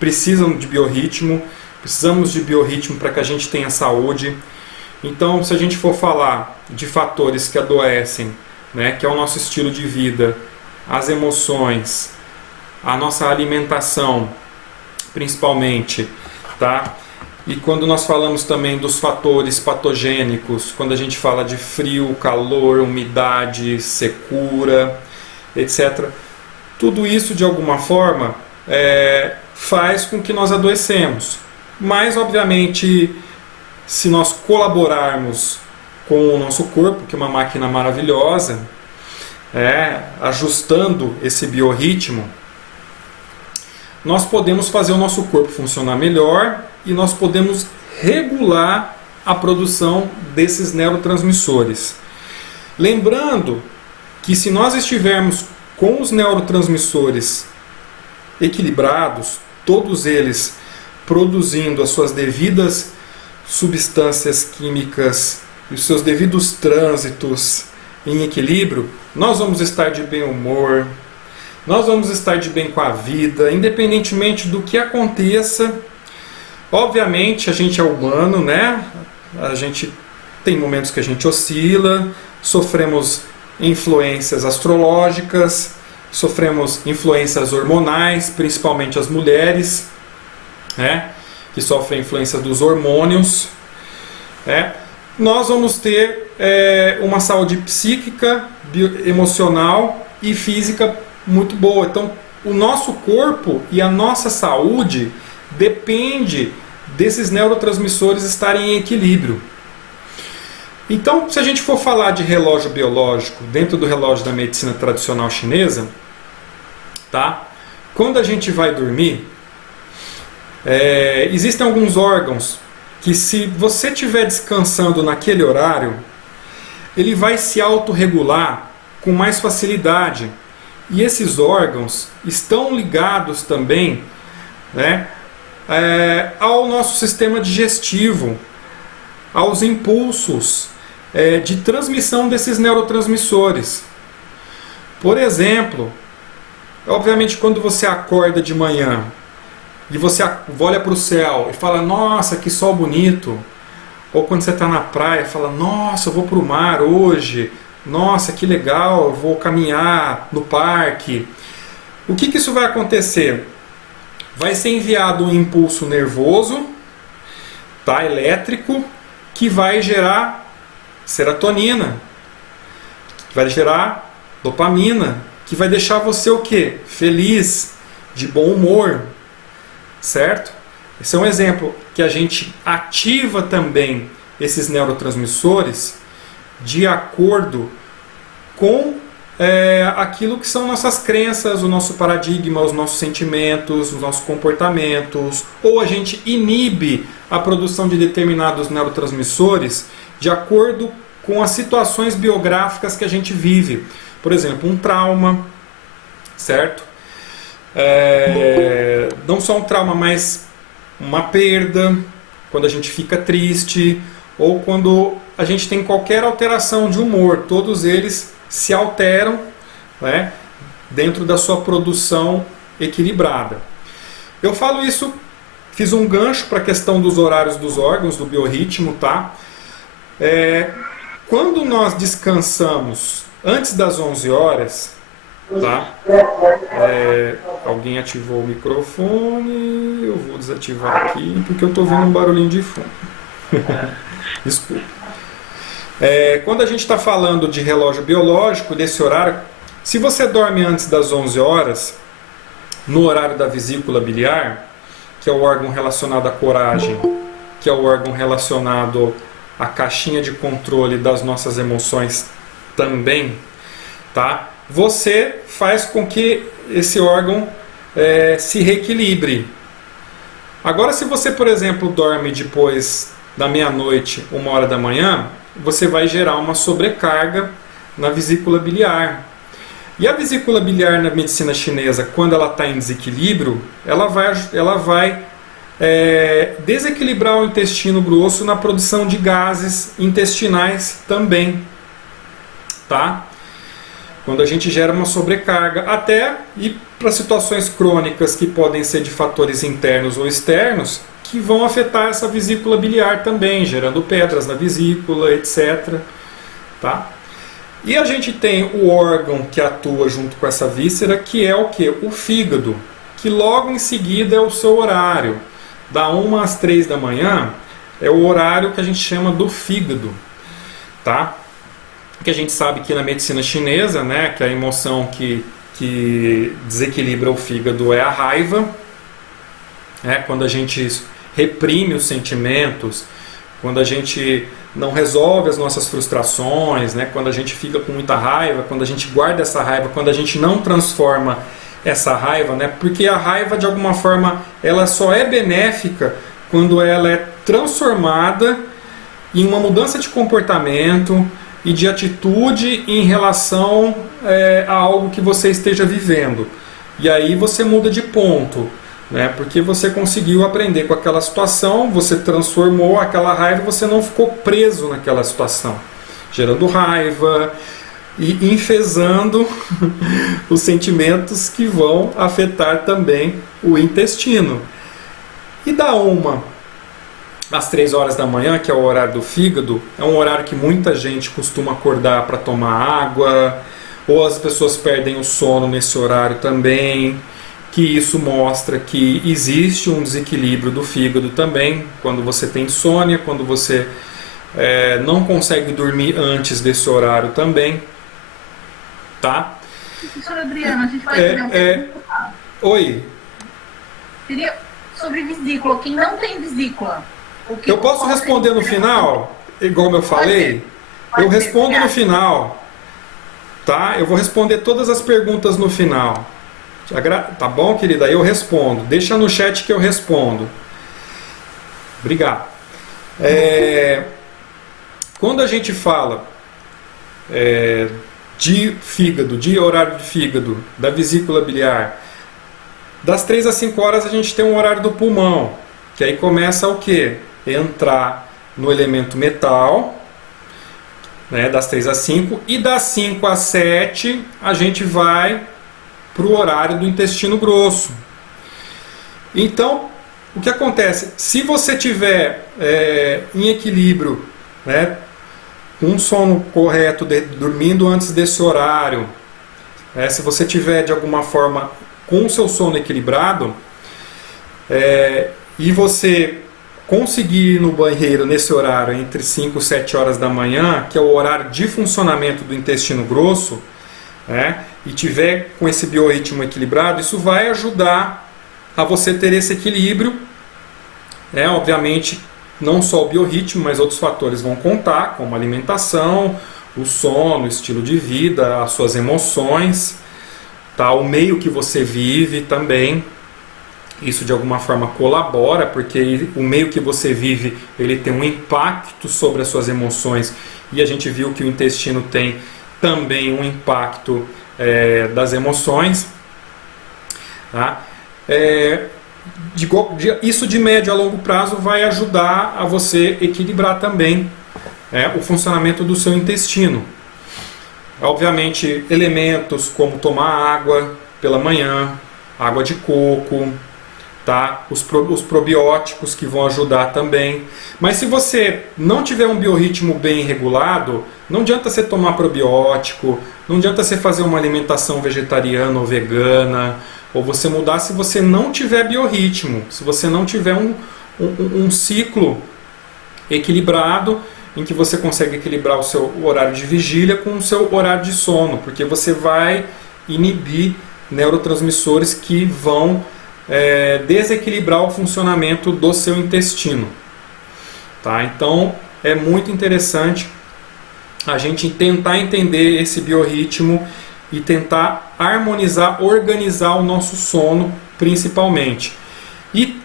precisam de biorritmo, precisamos de biorritmo para que a gente tenha saúde. Então, se a gente for falar de fatores que adoecem, né, que é o nosso estilo de vida, as emoções, a nossa alimentação, principalmente, tá? E quando nós falamos também dos fatores patogênicos, quando a gente fala de frio, calor, umidade, secura, etc., tudo isso de alguma forma faz com que nós adoecemos. Mas, obviamente, se nós colaborarmos com o nosso corpo, que é uma máquina maravilhosa, ajustando esse biorritmo, nós podemos fazer o nosso corpo funcionar melhor e nós podemos regular a produção desses neurotransmissores. Lembrando que se nós estivermos com os neurotransmissores equilibrados, todos eles produzindo as suas devidas substâncias químicas e os seus devidos trânsitos em equilíbrio, nós vamos estar de bem humor, nós vamos estar de bem com a vida, independentemente do que aconteça. Obviamente a gente é humano, né? A gente tem momentos que a gente oscila, sofremos influências astrológicas, sofremos influências hormonais, principalmente as mulheres, né? Que sofrem influência dos hormônios. Nós vamos ter uma saúde psíquica, emocional e física muito boa. Então, o nosso corpo e a nossa saúde depende desses neurotransmissores estarem em equilíbrio. Então, se a gente for falar de relógio biológico dentro do relógio da medicina tradicional chinesa, tá? Quando a gente vai dormir, existem alguns órgãos que, se você estiver descansando naquele horário, ele vai se autorregular com mais facilidade. E esses órgãos estão ligados também, né, ao nosso sistema digestivo, aos impulsos de transmissão desses neurotransmissores. Por exemplo, obviamente quando você acorda de manhã e você olha para o céu e fala, nossa, que sol bonito. Ou quando você está na praia e fala, nossa, eu vou para o mar hoje. Nossa, que legal, eu vou caminhar no parque. O que isso vai acontecer? Vai ser enviado um impulso nervoso, tá, elétrico, que vai gerar serotonina, que vai gerar dopamina, que vai deixar você o quê? Feliz, de bom humor, certo? Esse é um exemplo que a gente ativa também esses neurotransmissores de acordo com aquilo que são nossas crenças, o nosso paradigma, os nossos sentimentos, os nossos comportamentos, ou a gente inibe a produção de determinados neurotransmissores de acordo com as situações biográficas que a gente vive. Por exemplo, um trauma, certo? Não só um trauma, mas uma perda, quando a gente fica triste, ou quando a gente tem qualquer alteração de humor, todos eles se alteram, né, dentro da sua produção equilibrada. Eu falo isso, fiz um gancho para a questão dos horários dos órgãos, do biorritmo, tá? Quando nós descansamos antes das 11 horas, tá? Alguém ativou o microfone, eu vou desativar aqui porque eu estou vendo um barulhinho de fundo. Desculpa. Quando a gente está falando de relógio biológico, desse horário, se você dorme antes das 11 horas, no horário da vesícula biliar, que é o órgão relacionado à coragem, que é o órgão relacionado à caixinha de controle das nossas emoções também, tá? Você faz com que esse órgão se reequilibre. Agora, se você, por exemplo, dorme depois da meia-noite, 1h da manhã, você vai gerar uma sobrecarga na vesícula biliar. E a vesícula biliar na medicina chinesa, quando ela está em desequilíbrio, ela vai desequilibrar o intestino grosso na produção de gases intestinais também, tá? Quando a gente gera uma sobrecarga, até ir para situações crônicas que podem ser de fatores internos ou externos, que vão afetar essa vesícula biliar também, gerando pedras na vesícula, etc. Tá? E a gente tem o órgão que atua junto com essa víscera, que é o que? O fígado, que logo em seguida é o seu horário. Da 1 às 3 da manhã é o horário que a gente chama do fígado. Tá? Que a gente sabe que na medicina chinesa, né, que a emoção que desequilibra o fígado é a raiva. Quando a gente reprime os sentimentos, quando a gente não resolve as nossas frustrações, né, quando a gente fica com muita raiva, quando a gente guarda essa raiva, quando a gente não transforma essa raiva, né, porque a raiva de alguma forma ela só é benéfica quando ela é transformada em uma mudança de comportamento e de atitude em relação a algo que você esteja vivendo. E aí você muda de ponto, né? Porque você conseguiu aprender com aquela situação, você transformou aquela raiva, você não ficou preso naquela situação, gerando raiva e enfesando os sentimentos que vão afetar também o intestino. E da 1 às 3 horas da manhã, que é o horário do fígado, é um horário que muita gente costuma acordar para tomar água, ou as pessoas perdem o sono nesse horário também, que isso mostra que existe um desequilíbrio do fígado também, quando você tem insônia, quando você não consegue dormir antes desse horário também, tá? Professor Adriano, a gente vai fazer Oi? Seria sobre vesícula, quem não tem vesícula. Eu posso responder no final, igual eu falei? Eu respondo no final, tá? Eu vou responder todas as perguntas no final. Tá bom, querida? Eu respondo. Deixa no chat que eu respondo. Obrigado. Quando a gente fala de fígado, de horário de fígado, da vesícula biliar, das 3 às 5 horas a gente tem um horário do pulmão, que aí começa o quê? Entrar no elemento metal, né, das 3 às 5, e das 5 às 7 a gente vai para o horário do intestino grosso. Então, o que acontece? Se você tiver em equilíbrio, né, com um sono correto, dormindo antes desse horário, se você tiver de alguma forma com o seu sono equilibrado, e você conseguir ir no banheiro nesse horário entre 5 e 7 horas da manhã, que é o horário de funcionamento do intestino grosso, e tiver com esse biorritmo equilibrado, isso vai ajudar a você ter esse equilíbrio. Obviamente, não só o biorritmo, mas outros fatores vão contar, como a alimentação, o sono, o estilo de vida, as suas emoções, tá? O meio que você vive também. Isso de alguma forma colabora, porque o meio que você vive ele tem um impacto sobre as suas emoções, e a gente viu que o intestino tem também um impacto das emoções, tá? Isso de médio a longo prazo vai ajudar a você equilibrar também o funcionamento do seu intestino. Obviamente, elementos como tomar água pela manhã, água de coco, tá? Os probióticos que vão ajudar também. Mas se você não tiver um biorritmo bem regulado, não adianta você tomar probiótico, não adianta você fazer uma alimentação vegetariana ou vegana, ou você mudar se você não tiver biorritmo, se você não tiver um ciclo equilibrado, em que você consegue equilibrar o seu horário de vigília com o seu horário de sono, porque você vai inibir neurotransmissores que vão desequilibrar o funcionamento do seu intestino, tá? Então é muito interessante a gente tentar entender esse biorritmo e tentar harmonizar, organizar o nosso sono principalmente. E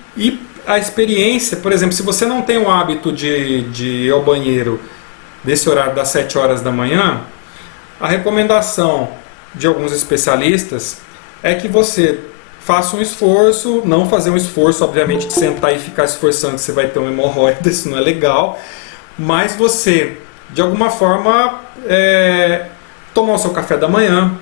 a experiência, por exemplo, se você não tem o hábito de ir ao banheiro nesse horário das 7 horas da manhã, a recomendação de alguns especialistas é que você faça um esforço, não fazer um esforço, obviamente, de sentar e ficar esforçando, você vai ter uma hemorroida, isso não é legal, mas você, de alguma forma, tomar o seu café da manhã,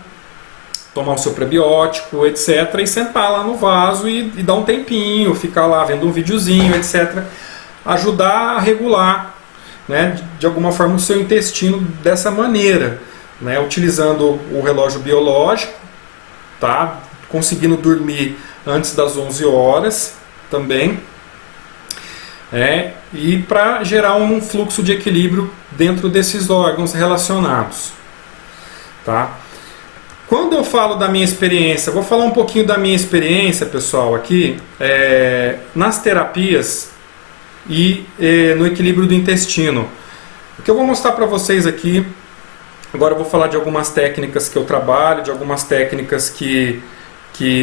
tomar o seu prebiótico, etc, e sentar lá no vaso e dar um tempinho, ficar lá vendo um videozinho, etc, ajudar a regular, né, de alguma forma o seu intestino dessa maneira, né, utilizando o relógio biológico, tá? Conseguindo dormir antes das 11 horas também, e para gerar um fluxo de equilíbrio dentro desses órgãos relacionados, tá? Quando eu falo da minha experiência, vou falar um pouquinho da minha experiência, pessoal, aqui, nas terapias e no equilíbrio do intestino. O que eu vou mostrar para vocês aqui, agora eu vou falar de algumas técnicas que eu trabalho, de algumas técnicas que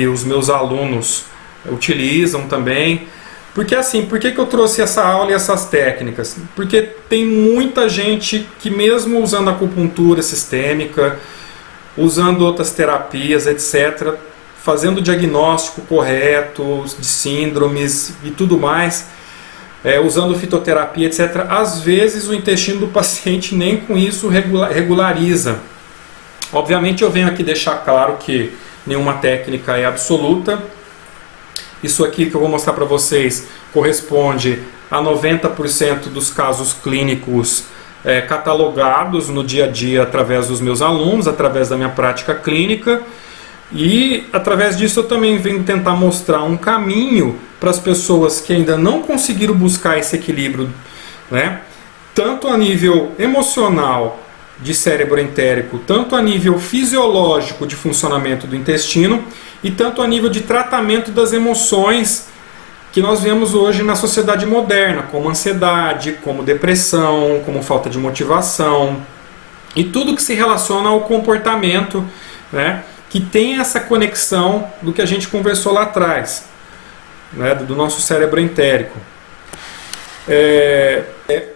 os meus alunos utilizam também. Porque assim, por que eu trouxe essa aula e essas técnicas? Porque tem muita gente que mesmo usando acupuntura sistêmica, usando outras terapias, etc., fazendo o diagnóstico correto de síndromes e tudo mais, usando fitoterapia, etc., às vezes o intestino do paciente nem com isso regulariza. Obviamente eu venho aqui deixar claro que nenhuma técnica é absoluta. Isso aqui que eu vou mostrar para vocês corresponde a 90% dos casos clínicos catalogados no dia a dia através dos meus alunos, através da minha prática clínica. E através disso eu também venho tentar mostrar um caminho para as pessoas que ainda não conseguiram buscar esse equilíbrio, né? Tanto a nível emocional de cérebro entérico, tanto a nível fisiológico de funcionamento do intestino e tanto a nível de tratamento das emoções que nós vemos hoje na sociedade moderna, como ansiedade, como depressão, como falta de motivação e tudo que se relaciona ao comportamento, né, que tem essa conexão do que a gente conversou lá atrás, né, do nosso cérebro entérico.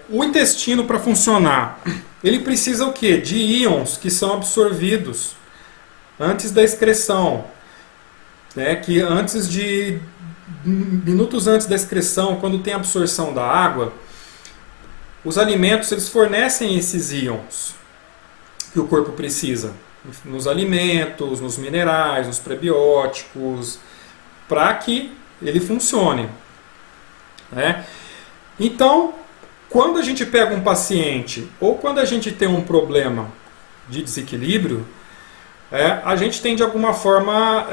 O intestino, para funcionar, ele precisa o quê? De íons que são absorvidos antes da excreção, né? Que minutos antes da excreção, quando tem absorção da água, os alimentos eles fornecem esses íons que o corpo precisa nos alimentos, nos minerais, nos prebióticos, para que ele funcione, né? Então, quando a gente pega um paciente ou quando a gente tem um problema de desequilíbrio, a gente tem de alguma forma,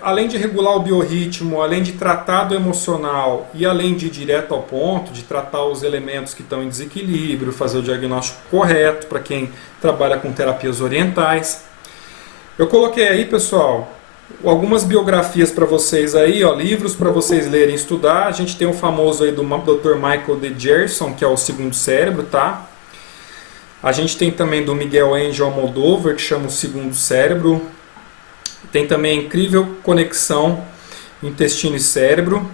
além de regular o biorritmo, além de tratar do emocional e além de ir direto ao ponto, de tratar os elementos que estão em desequilíbrio, fazer o diagnóstico correto para quem trabalha com terapias orientais. Eu coloquei aí, pessoal, algumas biografias para vocês aí, ó, livros para vocês lerem e estudar. A gente tem o famoso aí do Dr. Michael D. Gerson, que é o Segundo Cérebro, tá? A gente tem também do Miguel Angel Almodóvar, que chama o Segundo Cérebro. Tem também a incrível conexão intestino e cérebro.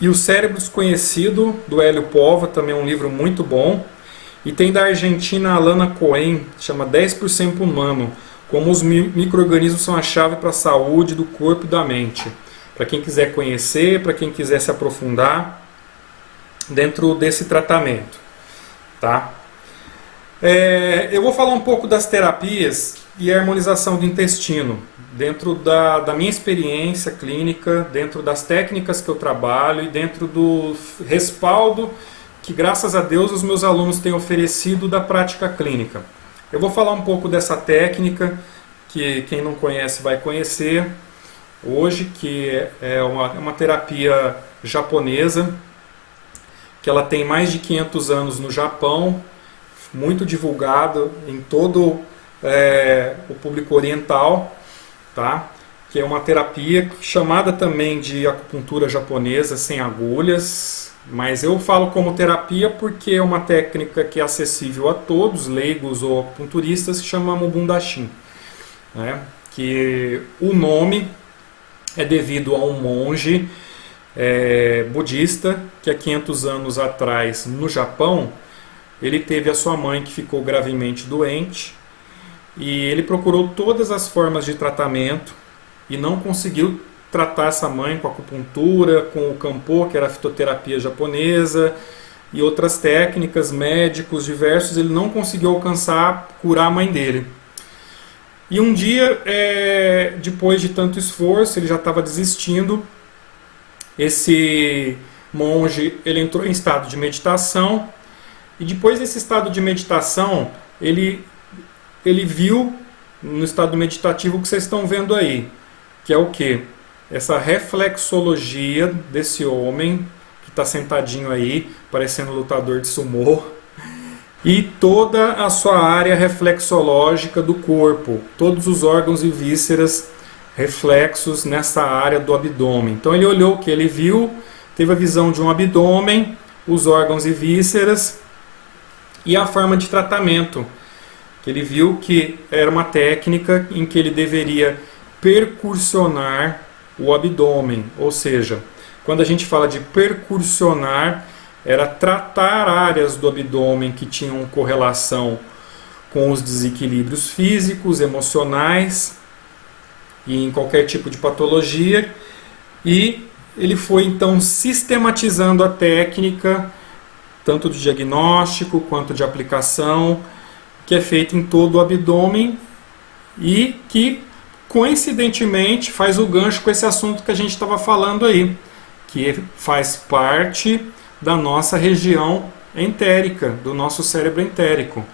E o Cérebro Desconhecido, do Hélio Pova, também é um livro muito bom. E tem da Argentina Alana Cohen, chama 10% Humano, como os micro-organismos são a chave para a saúde do corpo e da mente. Para quem quiser conhecer, para quem quiser se aprofundar dentro desse tratamento, tá? Eu vou falar um pouco das terapias e a harmonização do intestino, dentro da minha experiência clínica, dentro das técnicas que eu trabalho e dentro do respaldo que, graças a Deus, os meus alunos têm oferecido da prática clínica. Eu vou falar um pouco dessa técnica, que quem não conhece vai conhecer hoje, que é uma terapia japonesa, que ela tem mais de 500 anos no Japão, muito divulgado em todo o público oriental, tá? Que é uma terapia chamada também de acupuntura japonesa sem agulhas, mas eu falo como terapia porque é uma técnica que é acessível a todos, leigos ou acupunturistas, que chamamos Bundashin, né? Que o nome é devido a um monge budista que há 500 anos atrás, no Japão, ele teve a sua mãe que ficou gravemente doente e ele procurou todas as formas de tratamento e não conseguiu tratar essa mãe com acupuntura, com o Kanpo, que era a fitoterapia japonesa, e outras técnicas, médicos diversos, ele não conseguiu alcançar, curar a mãe dele. E um dia, depois de tanto esforço, ele já estava desistindo, esse monge ele entrou em estado de meditação, e depois desse estado de meditação, ele viu no estado meditativo o que vocês estão vendo aí, que é o quê? Essa reflexologia desse homem que está sentadinho aí, parecendo lutador de sumô, e toda a sua área reflexológica do corpo, todos os órgãos e vísceras reflexos nessa área do abdômen. Então ele olhou o que ele viu, teve a visão de um abdômen, os órgãos e vísceras e a forma de tratamento. Ele viu que era uma técnica em que ele deveria percussionar o abdômen, ou seja, quando a gente fala de percussionar, era tratar áreas do abdômen que tinham correlação com os desequilíbrios físicos, emocionais e em qualquer tipo de patologia. E ele foi então sistematizando a técnica, tanto de diagnóstico quanto de aplicação, que é feita em todo o abdômen e que coincidentemente faz o gancho com esse assunto que a gente estava falando aí, que faz parte da nossa região entérica, do nosso cérebro entérico.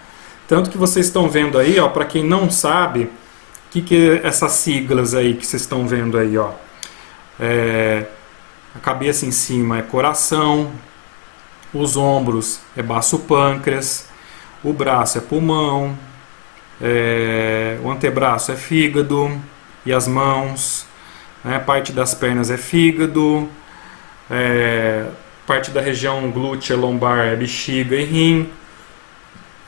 Tanto que vocês estão vendo aí, para quem não sabe, o que é essas siglas aí que vocês estão vendo aí, a cabeça em cima é coração, os ombros é baço pâncreas, o braço é pulmão, o antebraço é fígado e as mãos, parte das pernas é fígado, parte da região glútea lombar é bexiga e rim.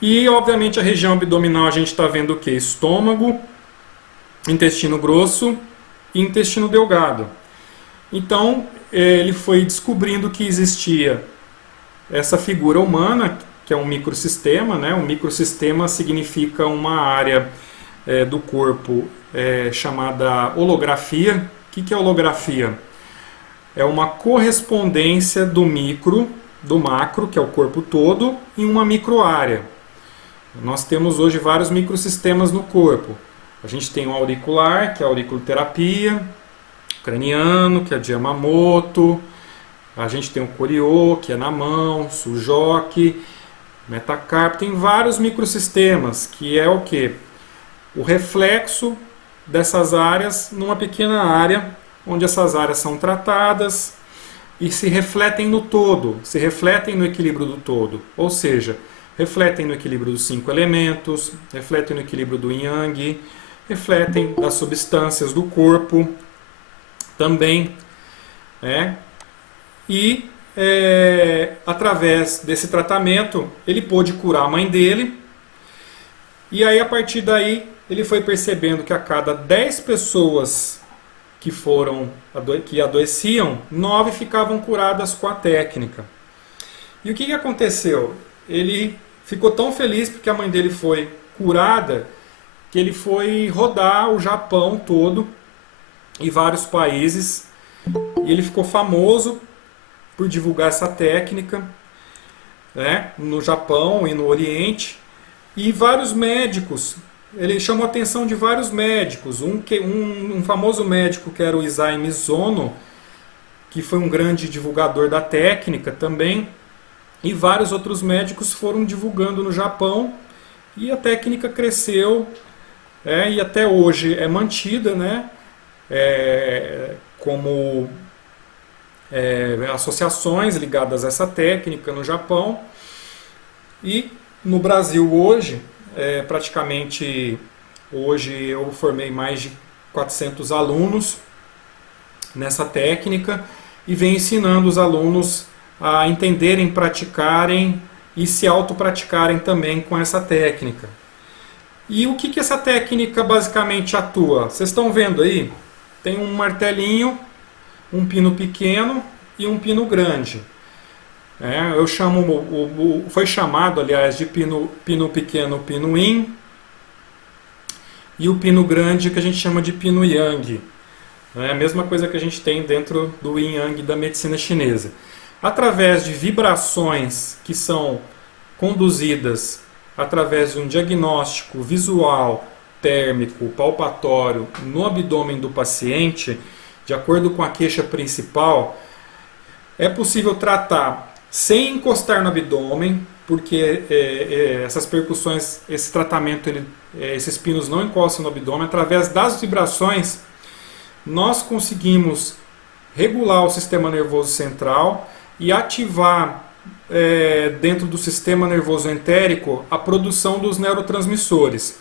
E obviamente a região abdominal a gente está vendo o que? Estômago, intestino grosso e intestino delgado. Então ele foi descobrindo que existia essa figura humana, que é um microsistema, né? Um microsistema significa uma área do corpo chamada holografia. O que é holografia? É uma correspondência do micro, do macro, que é o corpo todo, em uma microárea. Nós temos hoje vários microsistemas no corpo. A gente tem o auricular, que é a auriculoterapia, o craniano, que é de Yamamoto, a gente tem o Coriô, que é na mão, Sujoki, metacarpo, tem vários microsistemas, que é o quê? O reflexo dessas áreas numa pequena área, onde essas áreas são tratadas e se refletem no todo, se refletem no equilíbrio do todo. Ou seja, refletem no equilíbrio dos 5 elementos, refletem no equilíbrio do Yang, refletem das substâncias do corpo também. E através desse tratamento ele pôde curar a mãe dele. E aí a partir daí ele foi percebendo que a cada 10 pessoas que adoeciam, 9 ficavam curadas com a técnica. E o que aconteceu? Ele ficou tão feliz porque a mãe dele foi curada, que ele foi rodar o Japão todo e vários países, e ele ficou famoso por divulgar essa técnica, no Japão e no Oriente, e vários médicos. Ele chamou a atenção de vários médicos, um famoso médico que era o Isai Mizono, que foi um grande divulgador da técnica também, e vários outros médicos foram divulgando no Japão, e a técnica cresceu, e até hoje é mantida, como associações ligadas a essa técnica no Japão. E no Brasil hoje, praticamente hoje eu formei mais de 400 alunos nessa técnica e venho ensinando os alunos a entenderem, praticarem e se autopraticarem também com essa técnica. E o que essa técnica basicamente atua? Vocês estão vendo aí? Tem um martelinho, um pino pequeno e um pino grande. Eu chamo, foi chamado, aliás, de pino pequeno, pino Yin, e o pino grande que a gente chama de pino Yang. É a mesma coisa que a gente tem dentro do Yin Yang da medicina chinesa. Através de vibrações que são conduzidas através de um diagnóstico visual, térmico, palpatório no abdômen do paciente, de acordo com a queixa principal, é possível tratar sem encostar no abdômen, porque essas percussões, esse tratamento, esses pinos não encostam no abdômen. Através das vibrações, nós conseguimos regular o sistema nervoso central e ativar dentro do sistema nervoso entérico a produção dos neurotransmissores.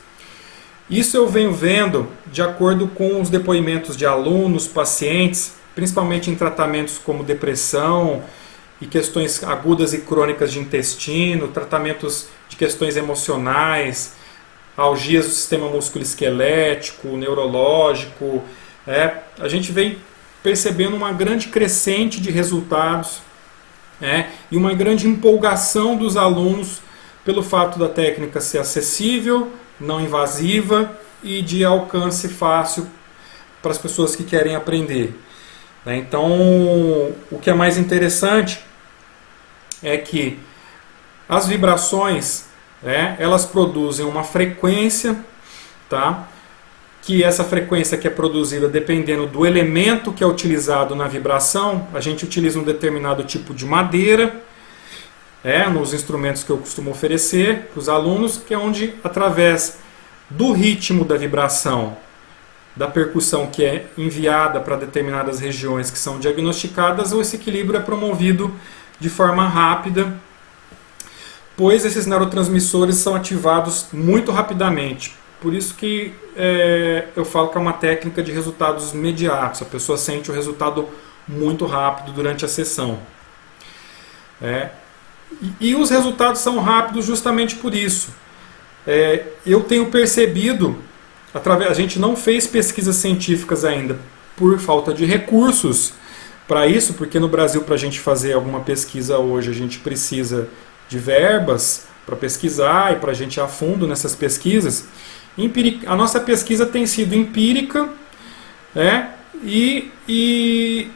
Isso eu venho vendo de acordo com os depoimentos de alunos, pacientes, principalmente em tratamentos como depressão e questões agudas e crônicas de intestino, tratamentos de questões emocionais, algias do sistema musculoesquelético, neurológico. A gente vem percebendo uma grande crescente de resultados e uma grande empolgação dos alunos pelo fato da técnica ser acessível, não invasiva e de alcance fácil para as pessoas que querem aprender. Então, o que é mais interessante é que as vibrações, elas produzem uma frequência, tá? Que essa frequência que é produzida dependendo do elemento que é utilizado na vibração. A gente utiliza um determinado tipo de madeira, nos instrumentos que eu costumo oferecer para os alunos, que é onde, através do ritmo da vibração, da percussão que é enviada para determinadas regiões que são diagnosticadas, esse equilíbrio é promovido de forma rápida, pois esses neurotransmissores são ativados muito rapidamente. Por isso que eu falo que é uma técnica de resultados imediatos. A pessoa sente o resultado muito rápido durante a sessão. E os resultados são rápidos justamente por isso. Eu tenho percebido, a gente não fez pesquisas científicas ainda por falta de recursos para isso, porque no Brasil, para a gente fazer alguma pesquisa hoje, a gente precisa de verbas para pesquisar e para a gente ir a fundo nessas pesquisas. A nossa pesquisa tem sido empírica e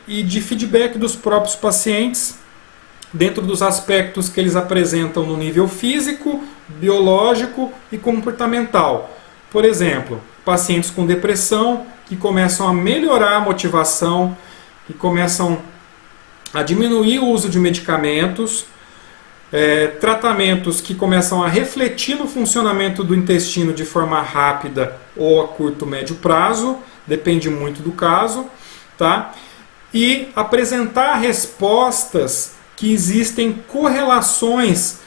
de feedback dos próprios pacientes, dentro dos aspectos que eles apresentam no nível físico, biológico e comportamental. Por exemplo, pacientes com depressão que começam a melhorar a motivação, que começam a diminuir o uso de medicamentos, tratamentos que começam a refletir no funcionamento do intestino de forma rápida ou a curto, médio prazo, depende muito do caso, tá? E apresentar respostas que existem correlações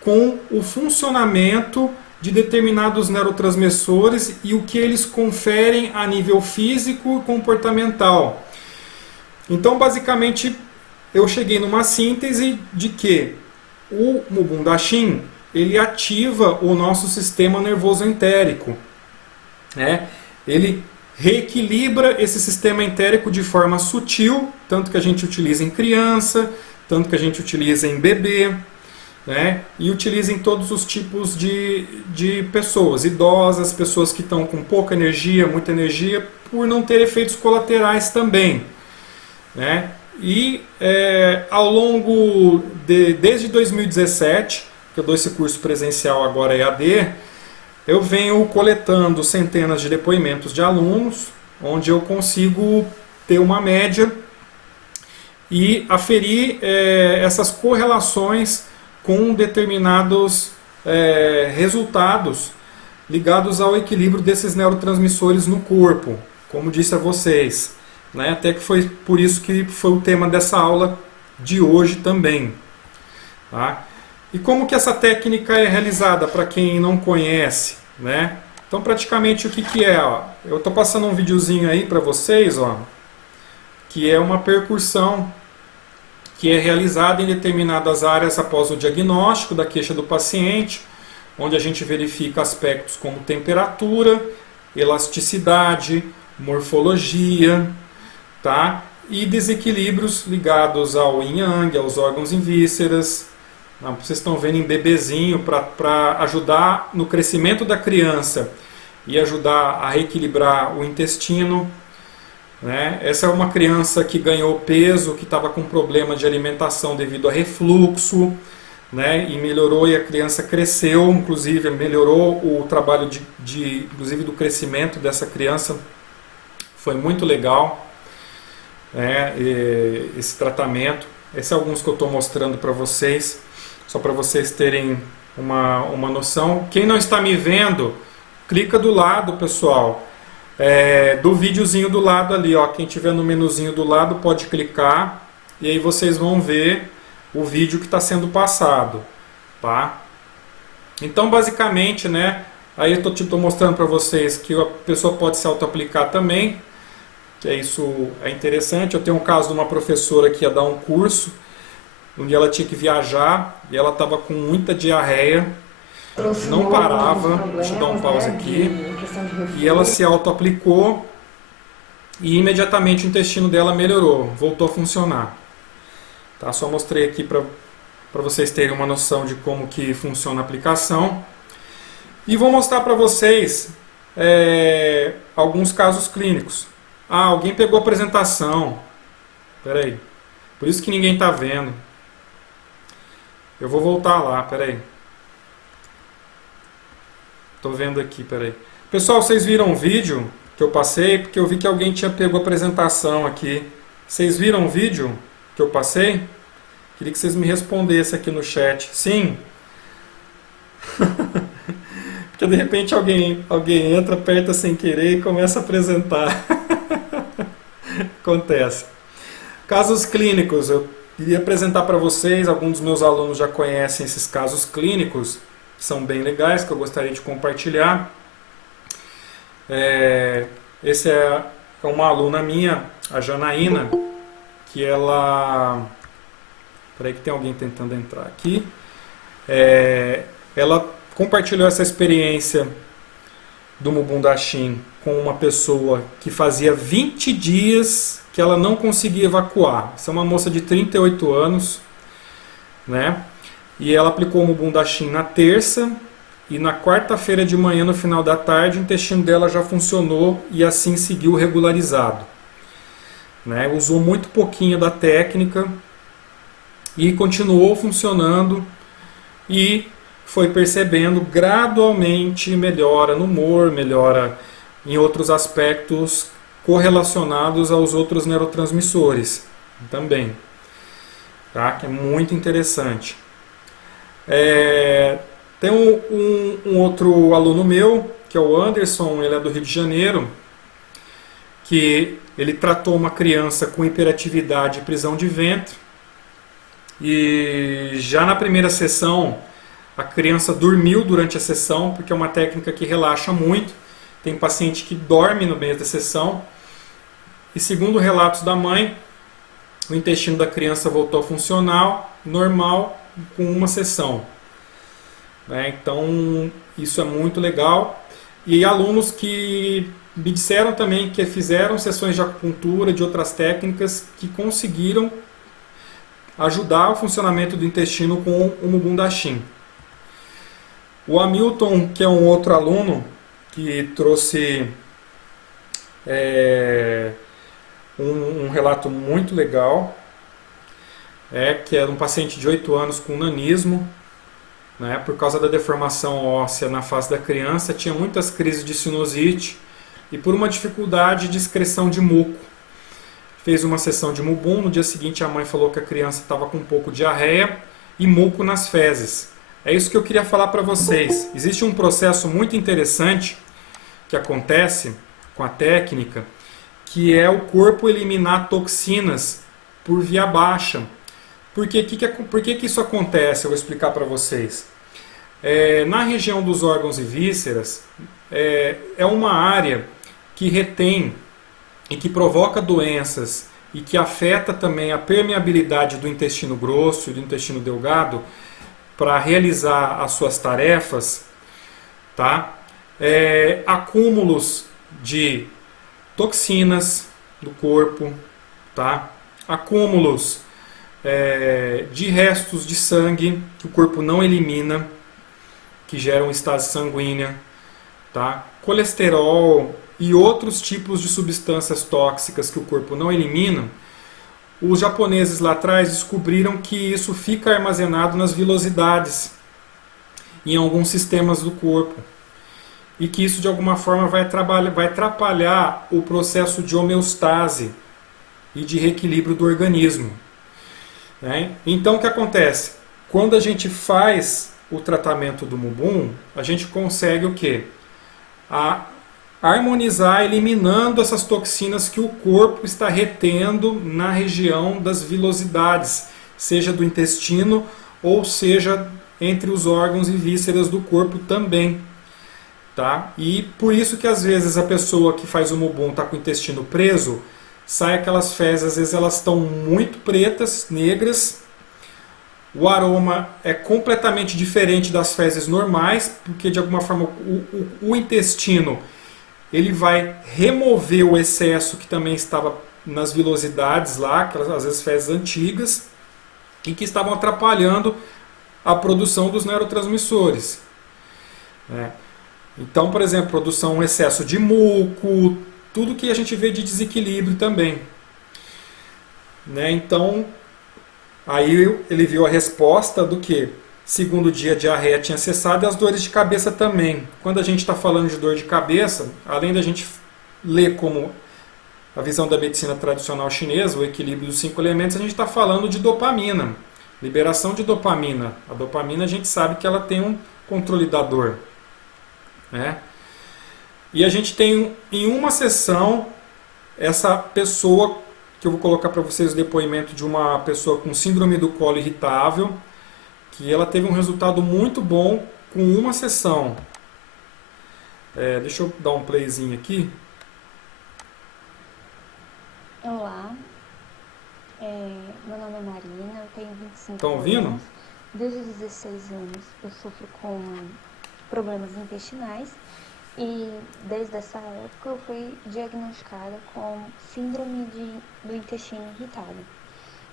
com o funcionamento de determinados neurotransmissores e o que eles conferem a nível físico e comportamental. Então, basicamente, eu cheguei numa síntese de que o Mugun Daishin, ele ativa o nosso sistema nervoso entérico. Ele reequilibra esse sistema entérico de forma sutil, tanto que a gente utiliza em criança, tanto que a gente utiliza em bebê, e utiliza em todos os tipos de pessoas, idosas, pessoas que estão com pouca energia, muita energia, por não ter efeitos colaterais também. E ao longo desde 2017, que eu dou esse curso presencial agora EAD, eu venho coletando centenas de depoimentos de alunos, onde eu consigo ter uma média e aferir essas correlações com determinados resultados ligados ao equilíbrio desses neurotransmissores no corpo, como disse a vocês. Até que foi por isso que foi o tema dessa aula de hoje também. Tá? E como que essa técnica é realizada para quem não conhece? Então, praticamente o que é? Eu estou passando um videozinho aí para vocês, que é uma percussão que é realizada em determinadas áreas após o diagnóstico da queixa do paciente, onde a gente verifica aspectos como temperatura, elasticidade, morfologia, tá? E desequilíbrios ligados ao yin yang, aos órgãos em vísceras. Vocês estão vendo em bebezinho para ajudar no crescimento da criança e ajudar a reequilibrar o intestino. né? Essa é uma criança que ganhou peso, que estava com problema de alimentação devido a refluxo, né? E melhorou, e a criança cresceu, inclusive melhorou o trabalho inclusive do crescimento dessa criança. Foi muito legal, né? Esse tratamento. Esses são alguns que eu estou mostrando para vocês, só para vocês terem uma noção. Quem não está me vendo, clica do lado, pessoal, do videozinho do lado ali, ó. Quem tiver no menuzinho do lado pode clicar e aí vocês vão ver o vídeo que está sendo passado, tá? Então, basicamente, né? Aí eu estou mostrando para vocês que a pessoa pode se auto-aplicar também, que isso é interessante. Eu tenho um caso de uma professora que ia dar um curso, onde ela tinha que viajar e ela estava com muita diarreia, não parava. Deixa eu dar um pause aqui. E ela se auto-aplicou e imediatamente o intestino dela melhorou, voltou a funcionar. Tá? Só mostrei aqui para vocês terem uma noção de como que funciona a aplicação. E vou mostrar para vocês alguns casos clínicos. Ah, alguém pegou a apresentação. Espera aí. Por isso que ninguém está vendo. Eu vou voltar lá, espera aí. Estou vendo aqui, espera aí. Pessoal, vocês viram o vídeo que eu passei? Porque eu vi que alguém tinha pego a apresentação aqui. Vocês viram o vídeo que eu passei? Queria que vocês me respondessem aqui no chat. Sim? Porque de repente alguém entra, aperta sem querer e começa a apresentar. Acontece. Casos clínicos. Eu queria apresentar para vocês. Alguns dos meus alunos já conhecem esses casos clínicos, que são bem legais, que eu gostaria de compartilhar. Esse é uma aluna minha, a Janaína, que ela... Peraí que tem alguém tentando entrar aqui. Ela compartilhou essa experiência do Mubundashin com uma pessoa que fazia 20 dias que ela não conseguia evacuar. Essa é uma moça de 38 anos, né? E ela aplicou o Mubundashin na terça e na quarta-feira de manhã, no final da tarde, o intestino dela já funcionou e assim seguiu regularizado, né? Usou muito pouquinho da técnica e continuou funcionando e foi percebendo gradualmente melhora no humor, melhora em outros aspectos correlacionados aos outros neurotransmissores também, tá? Que é muito interessante. Tem um outro aluno meu, que é o Anderson, ele é do Rio de Janeiro, que ele tratou uma criança com hiperatividade e prisão de ventre, e já na primeira sessão a criança dormiu durante a sessão, porque é uma técnica que relaxa muito. Tem paciente que dorme no meio da sessão. E segundo relatos da mãe, o intestino da criança voltou a funcionar normal com uma sessão. Então, isso é muito legal. E alunos que me disseram também que fizeram sessões de acupuntura, de outras técnicas, que conseguiram ajudar o funcionamento do intestino com o Mubundashin. O Hamilton, que é um outro aluno, que trouxe um relato muito legal, que era um paciente de 8 anos com nanismo, né, por causa da deformação óssea na face da criança, tinha muitas crises de sinusite e por uma dificuldade de excreção de muco. Fez uma sessão de Mubum, no dia seguinte a mãe falou que a criança estava com um pouco de diarreia e muco nas fezes. É isso que eu queria falar para vocês. Existe um processo muito interessante que acontece com a técnica, que é o corpo eliminar toxinas por via baixa. Por que isso acontece? Eu vou explicar para vocês. Na região dos órgãos e vísceras, é uma área que retém e que provoca doenças e que afeta também a permeabilidade do intestino grosso e do intestino delgado para realizar as suas tarefas, tá? Acúmulos de toxinas do corpo, tá? Acúmulos de restos de sangue que o corpo não elimina, que geram estase sanguínea, tá? Colesterol e outros tipos de substâncias tóxicas que o corpo não elimina, os japoneses lá atrás descobriram que isso fica armazenado nas vilosidades, em alguns sistemas do corpo. E que isso de alguma forma vai atrapalhar o processo de homeostase e de reequilíbrio do organismo. Né? Então o que acontece? Quando a gente faz o tratamento do Mubum, a gente consegue o quê? Harmonizar, eliminando essas toxinas que o corpo está retendo na região das vilosidades, seja do intestino ou seja entre os órgãos e vísceras do corpo também. Tá? E por isso que às vezes a pessoa que faz o Mubum está com o intestino preso, sai aquelas fezes, às vezes elas estão muito pretas, negras, o aroma é completamente diferente das fezes normais, porque de alguma forma o intestino ele vai remover o excesso que também estava nas vilosidades lá, aquelas às vezes fezes antigas, e que estavam atrapalhando a produção dos neurotransmissores. Né? Então, por exemplo, produção, excesso de muco, tudo que a gente vê de desequilíbrio também. Né? Então, aí ele viu a resposta do que? Segundo dia, a diarreia tinha cessado e as dores de cabeça também. Quando a gente está falando de dor de cabeça, além da gente ler como a visão da medicina tradicional chinesa, o equilíbrio dos 5 elementos, a gente está falando de dopamina, liberação de dopamina. A dopamina a gente sabe que ela tem um controle da dor. Né? E a gente tem em uma sessão essa pessoa, que eu vou colocar para vocês o depoimento de uma pessoa com síndrome do colo irritável, que ela teve um resultado muito bom com uma sessão. Deixa eu dar um playzinho aqui. Olá, meu nome é Marina, eu tenho 25 Estão ouvindo? anos. Desde os 16 anos eu sofro com problemas intestinais e desde essa época eu fui diagnosticada com síndrome do intestino irritável.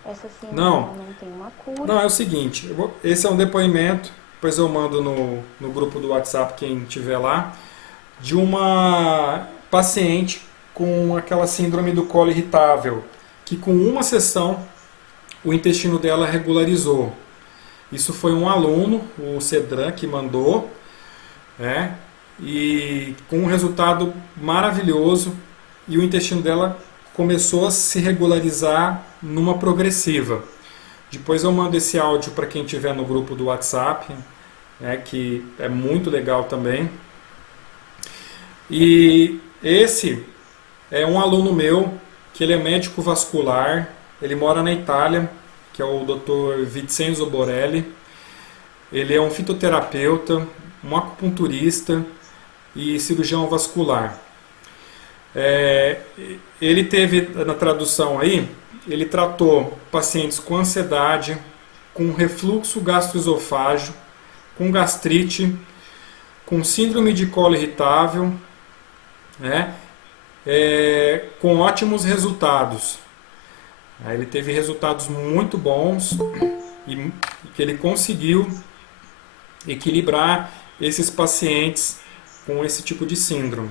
Essa síndrome não tem uma cura. Não, é o seguinte, esse é um depoimento, depois eu mando no grupo do WhatsApp, quem tiver lá, de uma paciente com aquela síndrome do colo irritável, que com uma sessão o intestino dela regularizou. Isso foi um aluno, o Cedran, que mandou, né? E com um resultado maravilhoso, e o intestino dela começou a se regularizar numa progressiva. Depois eu mando esse áudio para quem estiver no grupo do WhatsApp, né, que é muito legal também. E esse é um aluno meu, que ele é médico vascular, ele mora na Itália, que é o Dr. Vincenzo Borelli. Ele é um fitoterapeuta, um acupunturista e cirurgião vascular. Ele teve, na tradução aí, ele tratou pacientes com ansiedade, com refluxo gastroesofágico, com gastrite, com síndrome de colo irritável, né? Com ótimos resultados. Ele teve resultados muito bons e que ele conseguiu equilibrar esses pacientes com esse tipo de síndrome.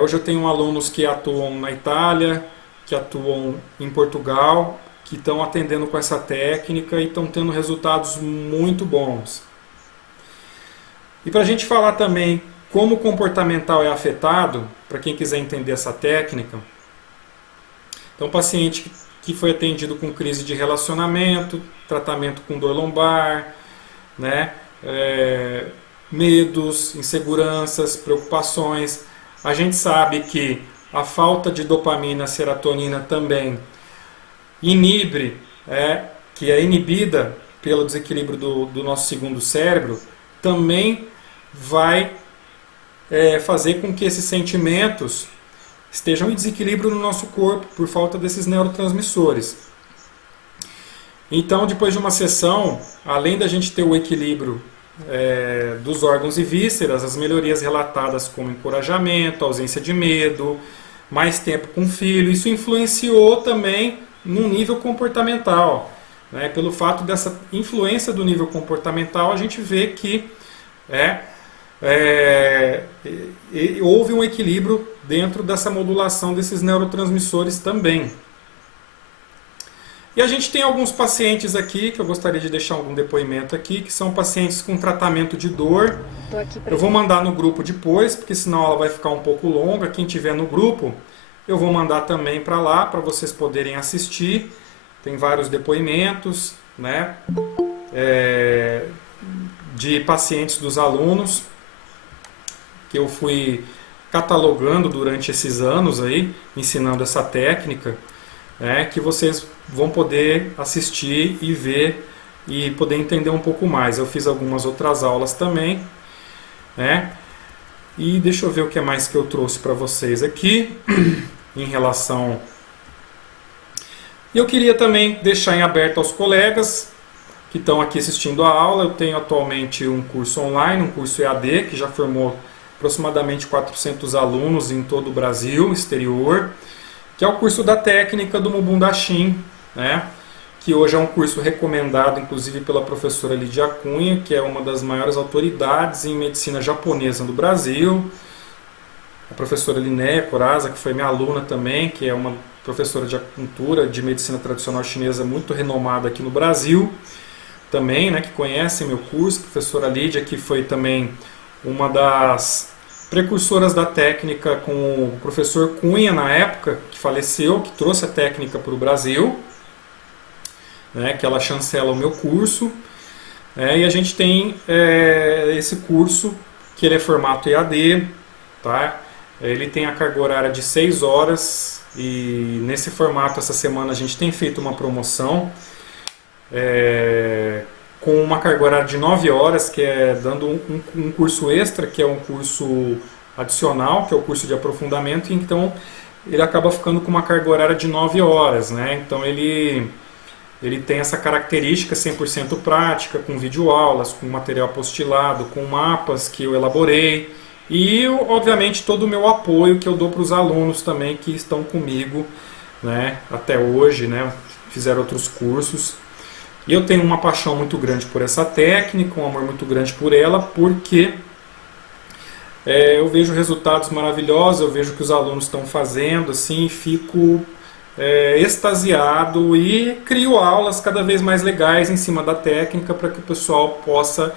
Hoje eu tenho alunos que atuam na Itália, que atuam em Portugal, que estão atendendo com essa técnica e estão tendo resultados muito bons. E para a gente falar também como o comportamental é afetado, para quem quiser entender essa técnica, então paciente que foi atendido com crise de relacionamento, tratamento com dor lombar, né, medos, inseguranças, preocupações. A gente sabe que a falta de dopamina, serotonina também inibe, que é inibida pelo desequilíbrio do nosso segundo cérebro, também vai fazer com que esses sentimentos estejam em desequilíbrio no nosso corpo por falta desses neurotransmissores. Então, depois de uma sessão, além da gente ter o equilíbrio dos órgãos e vísceras, as melhorias relatadas como encorajamento, ausência de medo, mais tempo com o filho, isso influenciou também no nível comportamental. Né? Pelo fato dessa influência do nível comportamental, a gente vê que houve um equilíbrio dentro dessa modulação desses neurotransmissores também. E a gente tem alguns pacientes aqui, que eu gostaria de deixar algum depoimento aqui, que são pacientes com tratamento de dor. Eu vou mandar no grupo depois, porque senão ela vai ficar um pouco longa. Quem tiver no grupo, eu vou mandar também para lá, para vocês poderem assistir. Tem vários depoimentos, né, de pacientes dos alunos, que eu fui catalogando durante esses anos aí, ensinando essa técnica, que vocês vão poder assistir e ver e poder entender um pouco mais. Eu fiz algumas outras aulas também, né? E deixa eu ver o que mais que eu trouxe para vocês aqui em relação. E eu queria também deixar em aberto aos colegas que estão aqui assistindo a aula. Eu tenho atualmente um curso online, um curso EAD, que já formou aproximadamente 400 alunos em todo o Brasil, exterior, que é o curso da técnica do Mubun Daishin, né? Que hoje é um curso recomendado, inclusive, pela professora Lídia Cunha, que é uma das maiores autoridades em medicina japonesa no Brasil. A professora Linéia Coraza, que foi minha aluna também, que é uma professora de acupuntura de medicina tradicional chinesa muito renomada aqui no Brasil, também, né, que conhece meu curso. A professora Lídia, que foi também uma das precursoras da técnica com o professor Cunha na época, que faleceu, que trouxe a técnica para o Brasil, né, que ela chancela o meu curso. E a gente tem esse curso, que ele é formato EAD, tá? Ele tem a carga horária de 6 horas, e nesse formato, essa semana, a gente tem feito uma promoção com uma carga horária de 9 horas, que é dando um curso extra, que é um curso adicional, que é o curso de aprofundamento, e então ele acaba ficando com uma carga horária de 9 horas, né? Então ele tem essa característica 100% prática, com videoaulas, com material apostilado, com mapas que eu elaborei, e obviamente todo o meu apoio que eu dou para os alunos também que estão comigo, né, até hoje, né, fizeram outros cursos. E eu tenho uma paixão muito grande por essa técnica, um amor muito grande por ela, porque eu vejo resultados maravilhosos, eu vejo o que os alunos estão fazendo, assim, fico extasiado e crio aulas cada vez mais legais em cima da técnica para que o pessoal possa,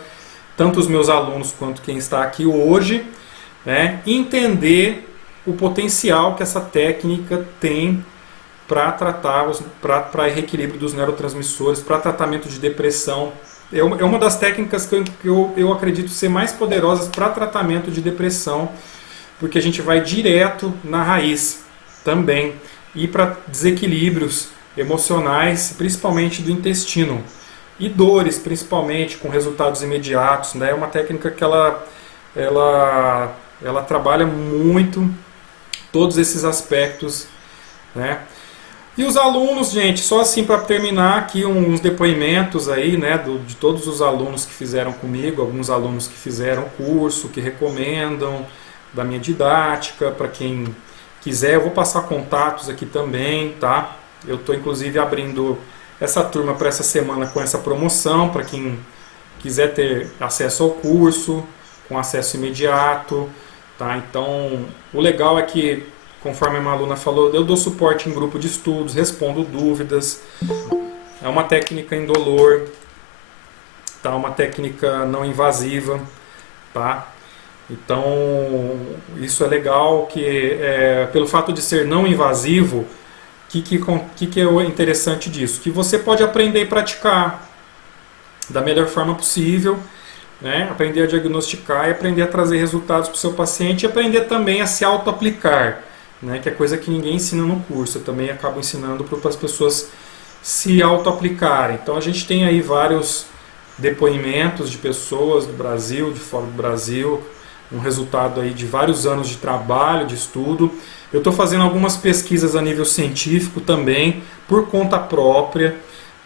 tanto os meus alunos quanto quem está aqui hoje, né, entender o potencial que essa técnica tem para tratar, para reequilíbrio dos neurotransmissores, para tratamento de depressão. É uma das técnicas que eu acredito ser mais poderosas para tratamento de depressão, porque a gente vai direto na raiz também, e para desequilíbrios emocionais, principalmente do intestino, e dores, principalmente, com resultados imediatos, né? É uma técnica que ela trabalha muito todos esses aspectos, né? E os alunos, gente, só assim para terminar aqui uns depoimentos aí, né, de todos os alunos que fizeram comigo, alguns alunos que fizeram curso, que recomendam da minha didática, para quem quiser, eu vou passar contatos aqui também, tá? Eu estou inclusive abrindo essa turma para essa semana com essa promoção, para quem quiser ter acesso ao curso, com acesso imediato, tá? Então, o legal é que, conforme uma aluna falou, eu dou suporte em grupo de estudos, respondo dúvidas. É uma técnica indolor, tá? Uma técnica não invasiva, tá? Então, isso é legal, que pelo fato de ser não invasivo, o que é interessante disso? Que você pode aprender e praticar da melhor forma possível, né? Aprender a diagnosticar e aprender a trazer resultados para o seu paciente, e aprender também a se auto-aplicar, né, que é coisa que ninguém ensina no curso. Eu também acabo ensinando para as pessoas se auto-aplicarem. Então a gente tem aí vários depoimentos de pessoas do Brasil, de fora do Brasil, um resultado aí de vários anos de trabalho, de estudo. Eu estou fazendo algumas pesquisas a nível científico também, por conta própria,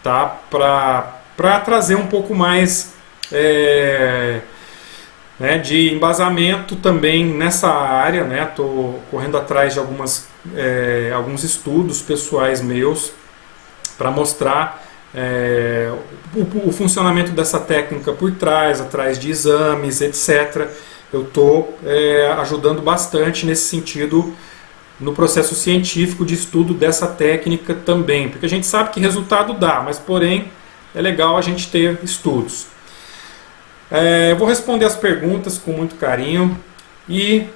tá? Para trazer um pouco mais né, de embasamento também nessa área, né? Estou correndo atrás de alguns estudos pessoais meus para mostrar o funcionamento dessa técnica por trás, atrás de exames, etc. eu estou ajudando bastante nesse sentido no processo científico de estudo dessa técnica também, porque a gente sabe que resultado dá, mas porém é legal a gente ter estudos. Eu vou responder as perguntas com muito carinho e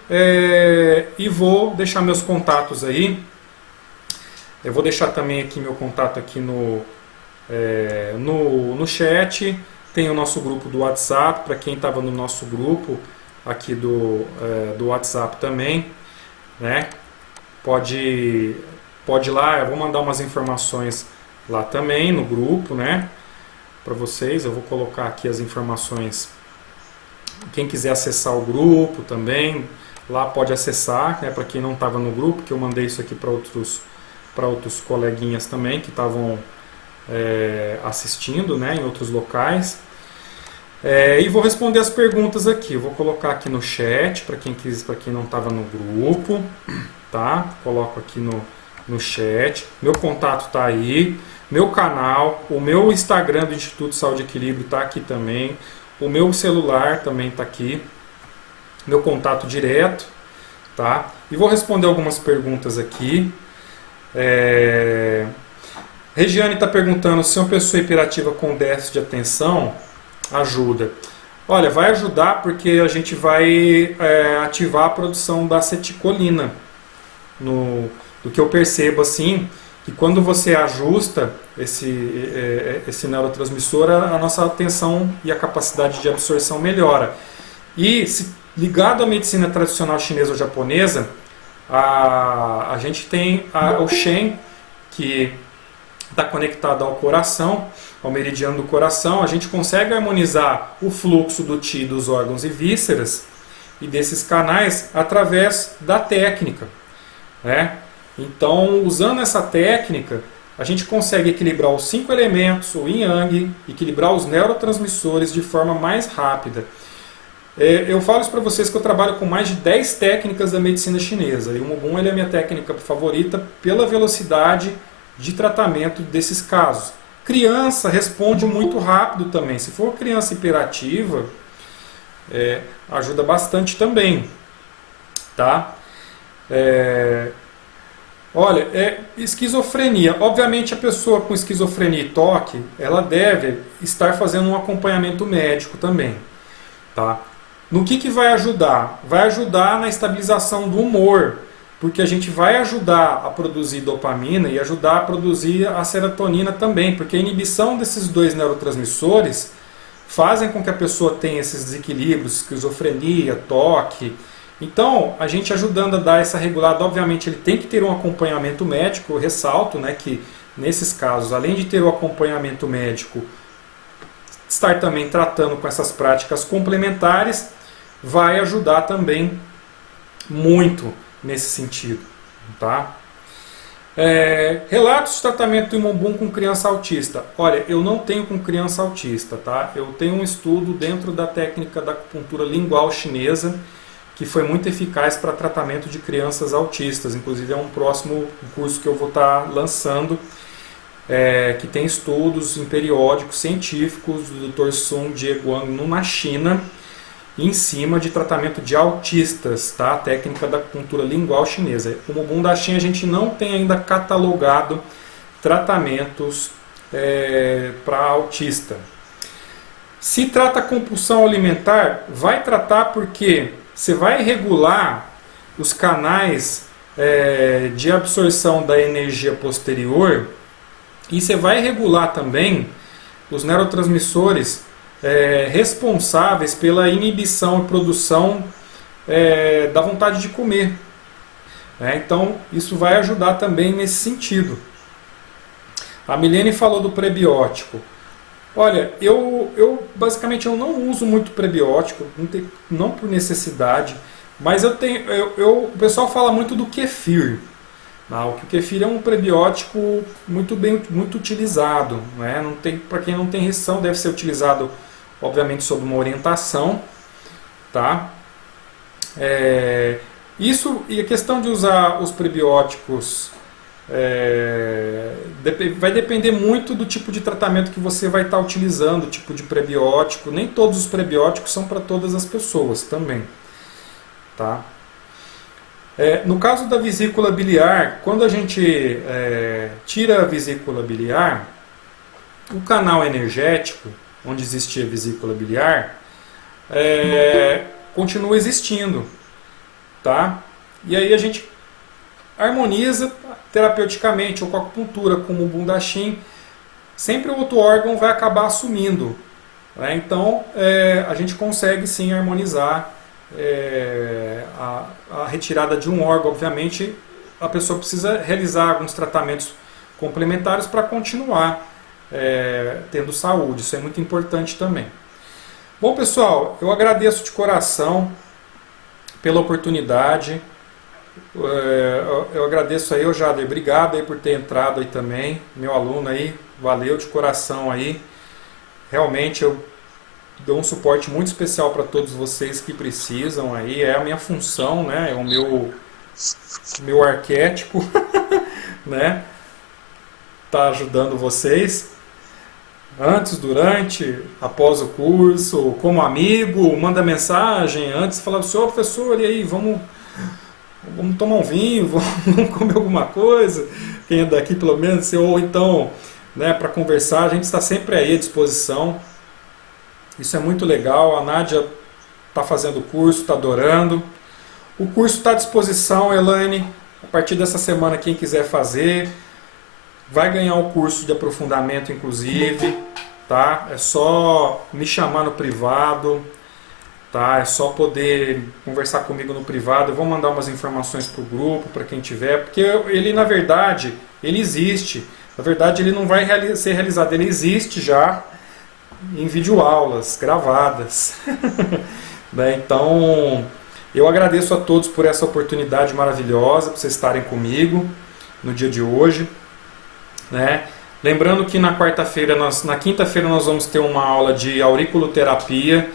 vou deixar meus contatos aí. Eu vou deixar também aqui meu contato aqui no chat. Tem o nosso grupo do WhatsApp, para quem estava no nosso grupo aqui do WhatsApp também, né? Pode ir lá, eu vou mandar umas informações lá também no grupo, né? Para vocês, eu vou colocar aqui as informações. Quem quiser acessar o grupo também, lá pode acessar, né? Para quem não estava no grupo, que eu mandei isso aqui para outros coleguinhas também que estavam assistindo, né? Em outros locais. E vou responder as perguntas aqui. Eu vou colocar aqui no chat para quem não estava no grupo. Tá? Coloco aqui no chat. Meu contato está aí. Meu canal, o meu Instagram do Instituto Saúde e Equilíbrio está aqui também. O meu celular também está aqui. Meu contato direto. Tá? E vou responder algumas perguntas aqui. Regiane está perguntando se uma pessoa hiperativa com déficit de atenção ajuda. Olha, vai ajudar porque a gente vai ativar a produção da acetilcolina. Do que eu percebo assim, que quando você ajusta esse neurotransmissor, a nossa atenção e a capacidade de absorção melhora. E ligado à medicina tradicional chinesa ou japonesa, a gente tem o Shen, que está conectado ao coração, ao meridiano do coração. A gente consegue harmonizar o fluxo do Qi dos órgãos e vísceras e desses canais através da técnica. Então, usando essa técnica, a gente consegue equilibrar os 5 elementos, o Yin Yang, equilibrar os neurotransmissores de forma mais rápida. Eu falo isso para vocês que eu trabalho com mais de 10 técnicas da medicina chinesa. E o Mubun é a minha técnica favorita pela velocidade de tratamento desses casos. Criança responde muito rápido também. Se for criança hiperativa, ajuda bastante também. Tá? Olha, esquizofrenia. Obviamente a pessoa com esquizofrenia e toque, ela deve estar fazendo um acompanhamento médico também. Tá? No que vai ajudar? Vai ajudar na estabilização do humor, porque a gente vai ajudar a produzir dopamina e ajudar a produzir a serotonina também, porque a inibição desses dois neurotransmissores fazem com que a pessoa tenha esses desequilíbrios, esquizofrenia, toque. Então, a gente ajudando a dar essa regulada, obviamente ele tem que ter um acompanhamento médico. Eu ressalto, né, que nesses casos, além de ter o acompanhamento médico, estar também tratando com essas práticas complementares, vai ajudar também muito nesse sentido. Tá? Relatos de tratamento do Mubun com criança autista. Olha, eu não tenho com criança autista. Tá? Eu tenho um estudo dentro da técnica da acupuntura lingual chinesa, que foi muito eficaz para tratamento de crianças autistas. Inclusive é um próximo curso que eu vou estar lançando, que tem estudos em periódicos científicos do Dr. Sun Jieguang na China, em cima de tratamento de autistas, tá? A técnica da acupuntura lingual chinesa. O Mubun da China a gente não tem ainda catalogado tratamentos para autista. Se trata compulsão alimentar, vai tratar porque você vai regular os canais de absorção da energia posterior e você vai regular também os neurotransmissores responsáveis pela inibição e produção da vontade de comer. Então, isso vai ajudar também nesse sentido. A Milene falou do prebiótico. Olha, eu basicamente eu não uso muito prebiótico, não por necessidade, mas o pessoal fala muito do kefir. O kefir é um prebiótico muito utilizado, né? Para quem não tem restrição, deve ser utilizado, obviamente, sob uma orientação. Tá? Isso, e a questão de usar os prebióticos vai depender muito do tipo de tratamento que você vai estar utilizando, o tipo de prebiótico. Nem todos os prebióticos são para todas as pessoas também. tá? No caso da vesícula biliar, quando a gente tira a vesícula biliar, o canal energético, onde existia a vesícula biliar, continua existindo, tá? E aí a gente harmoniza terapeuticamente, ou com a acupuntura, como o Bundashin, sempre o outro órgão vai acabar assumindo, né? Então a gente consegue sim harmonizar a retirada de um órgão. Obviamente a pessoa precisa realizar alguns tratamentos complementares para continuar tendo saúde, isso é muito importante também. Bom, pessoal, eu agradeço de coração pela oportunidade. Eu agradeço aí, Jader, obrigado aí por ter entrado aí também, meu aluno aí, valeu de coração aí. Realmente eu dou um suporte muito especial para todos vocês que precisam aí, é a minha função, né? É o meu arquétipo, né? Tá ajudando vocês antes, durante, após o curso, como amigo, manda mensagem antes, falava assim, ô professor, e aí, vamos tomar um vinho, vamos comer alguma coisa, quem é daqui pelo menos, ou então, né, para conversar, a gente está sempre aí à disposição. Isso é muito legal, a Nádia está fazendo o curso, está adorando. O curso está à disposição, Elaine, a partir dessa semana quem quiser fazer, vai ganhar o curso de aprofundamento inclusive, tá? É só me chamar no privado, tá? É só poder conversar comigo no privado, eu vou mandar umas informações para o grupo, para quem tiver, porque ele na verdade, ele existe, na verdade ele não vai ser realizado, ele existe já, em videoaulas gravadas. Né? Então, eu agradeço a todos por essa oportunidade maravilhosa, por vocês estarem comigo no dia de hoje. Né? Lembrando que na quinta-feira nós vamos ter uma aula de auriculoterapia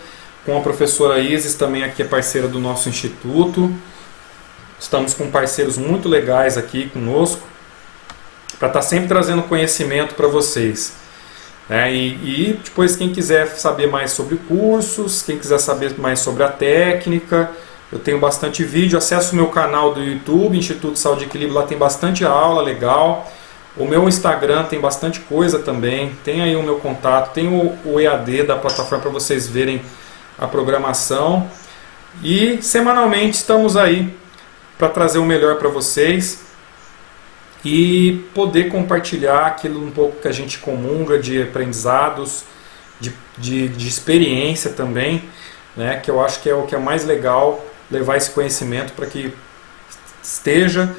com a professora Isis, também aqui é parceira do nosso instituto. Estamos com parceiros muito legais aqui conosco, para estar sempre trazendo conhecimento para vocês. E depois quem quiser saber mais sobre cursos, quem quiser saber mais sobre a técnica, eu tenho bastante vídeo, acesse o meu canal do YouTube, Instituto Saúde e Equilíbrio, lá tem bastante aula legal. O meu Instagram tem bastante coisa também, tem aí o meu contato, tem o EAD da plataforma para vocês verem a programação. E semanalmente estamos aí para trazer o melhor para vocês e poder compartilhar aquilo um pouco que a gente comunga de aprendizados, de experiência também, né, que eu acho que é o que é mais legal, levar esse conhecimento para que esteja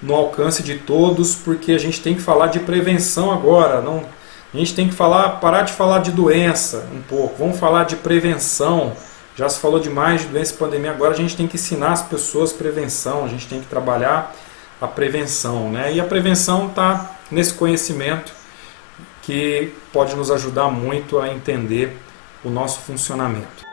no alcance de todos, porque a gente tem que falar de prevenção agora, a gente tem que parar de falar de doença um pouco, vamos falar de prevenção. Já se falou demais de doença e pandemia, agora a gente tem que ensinar as pessoas prevenção, a gente tem que trabalhar a prevenção, né? E a prevenção está nesse conhecimento que pode nos ajudar muito a entender o nosso funcionamento.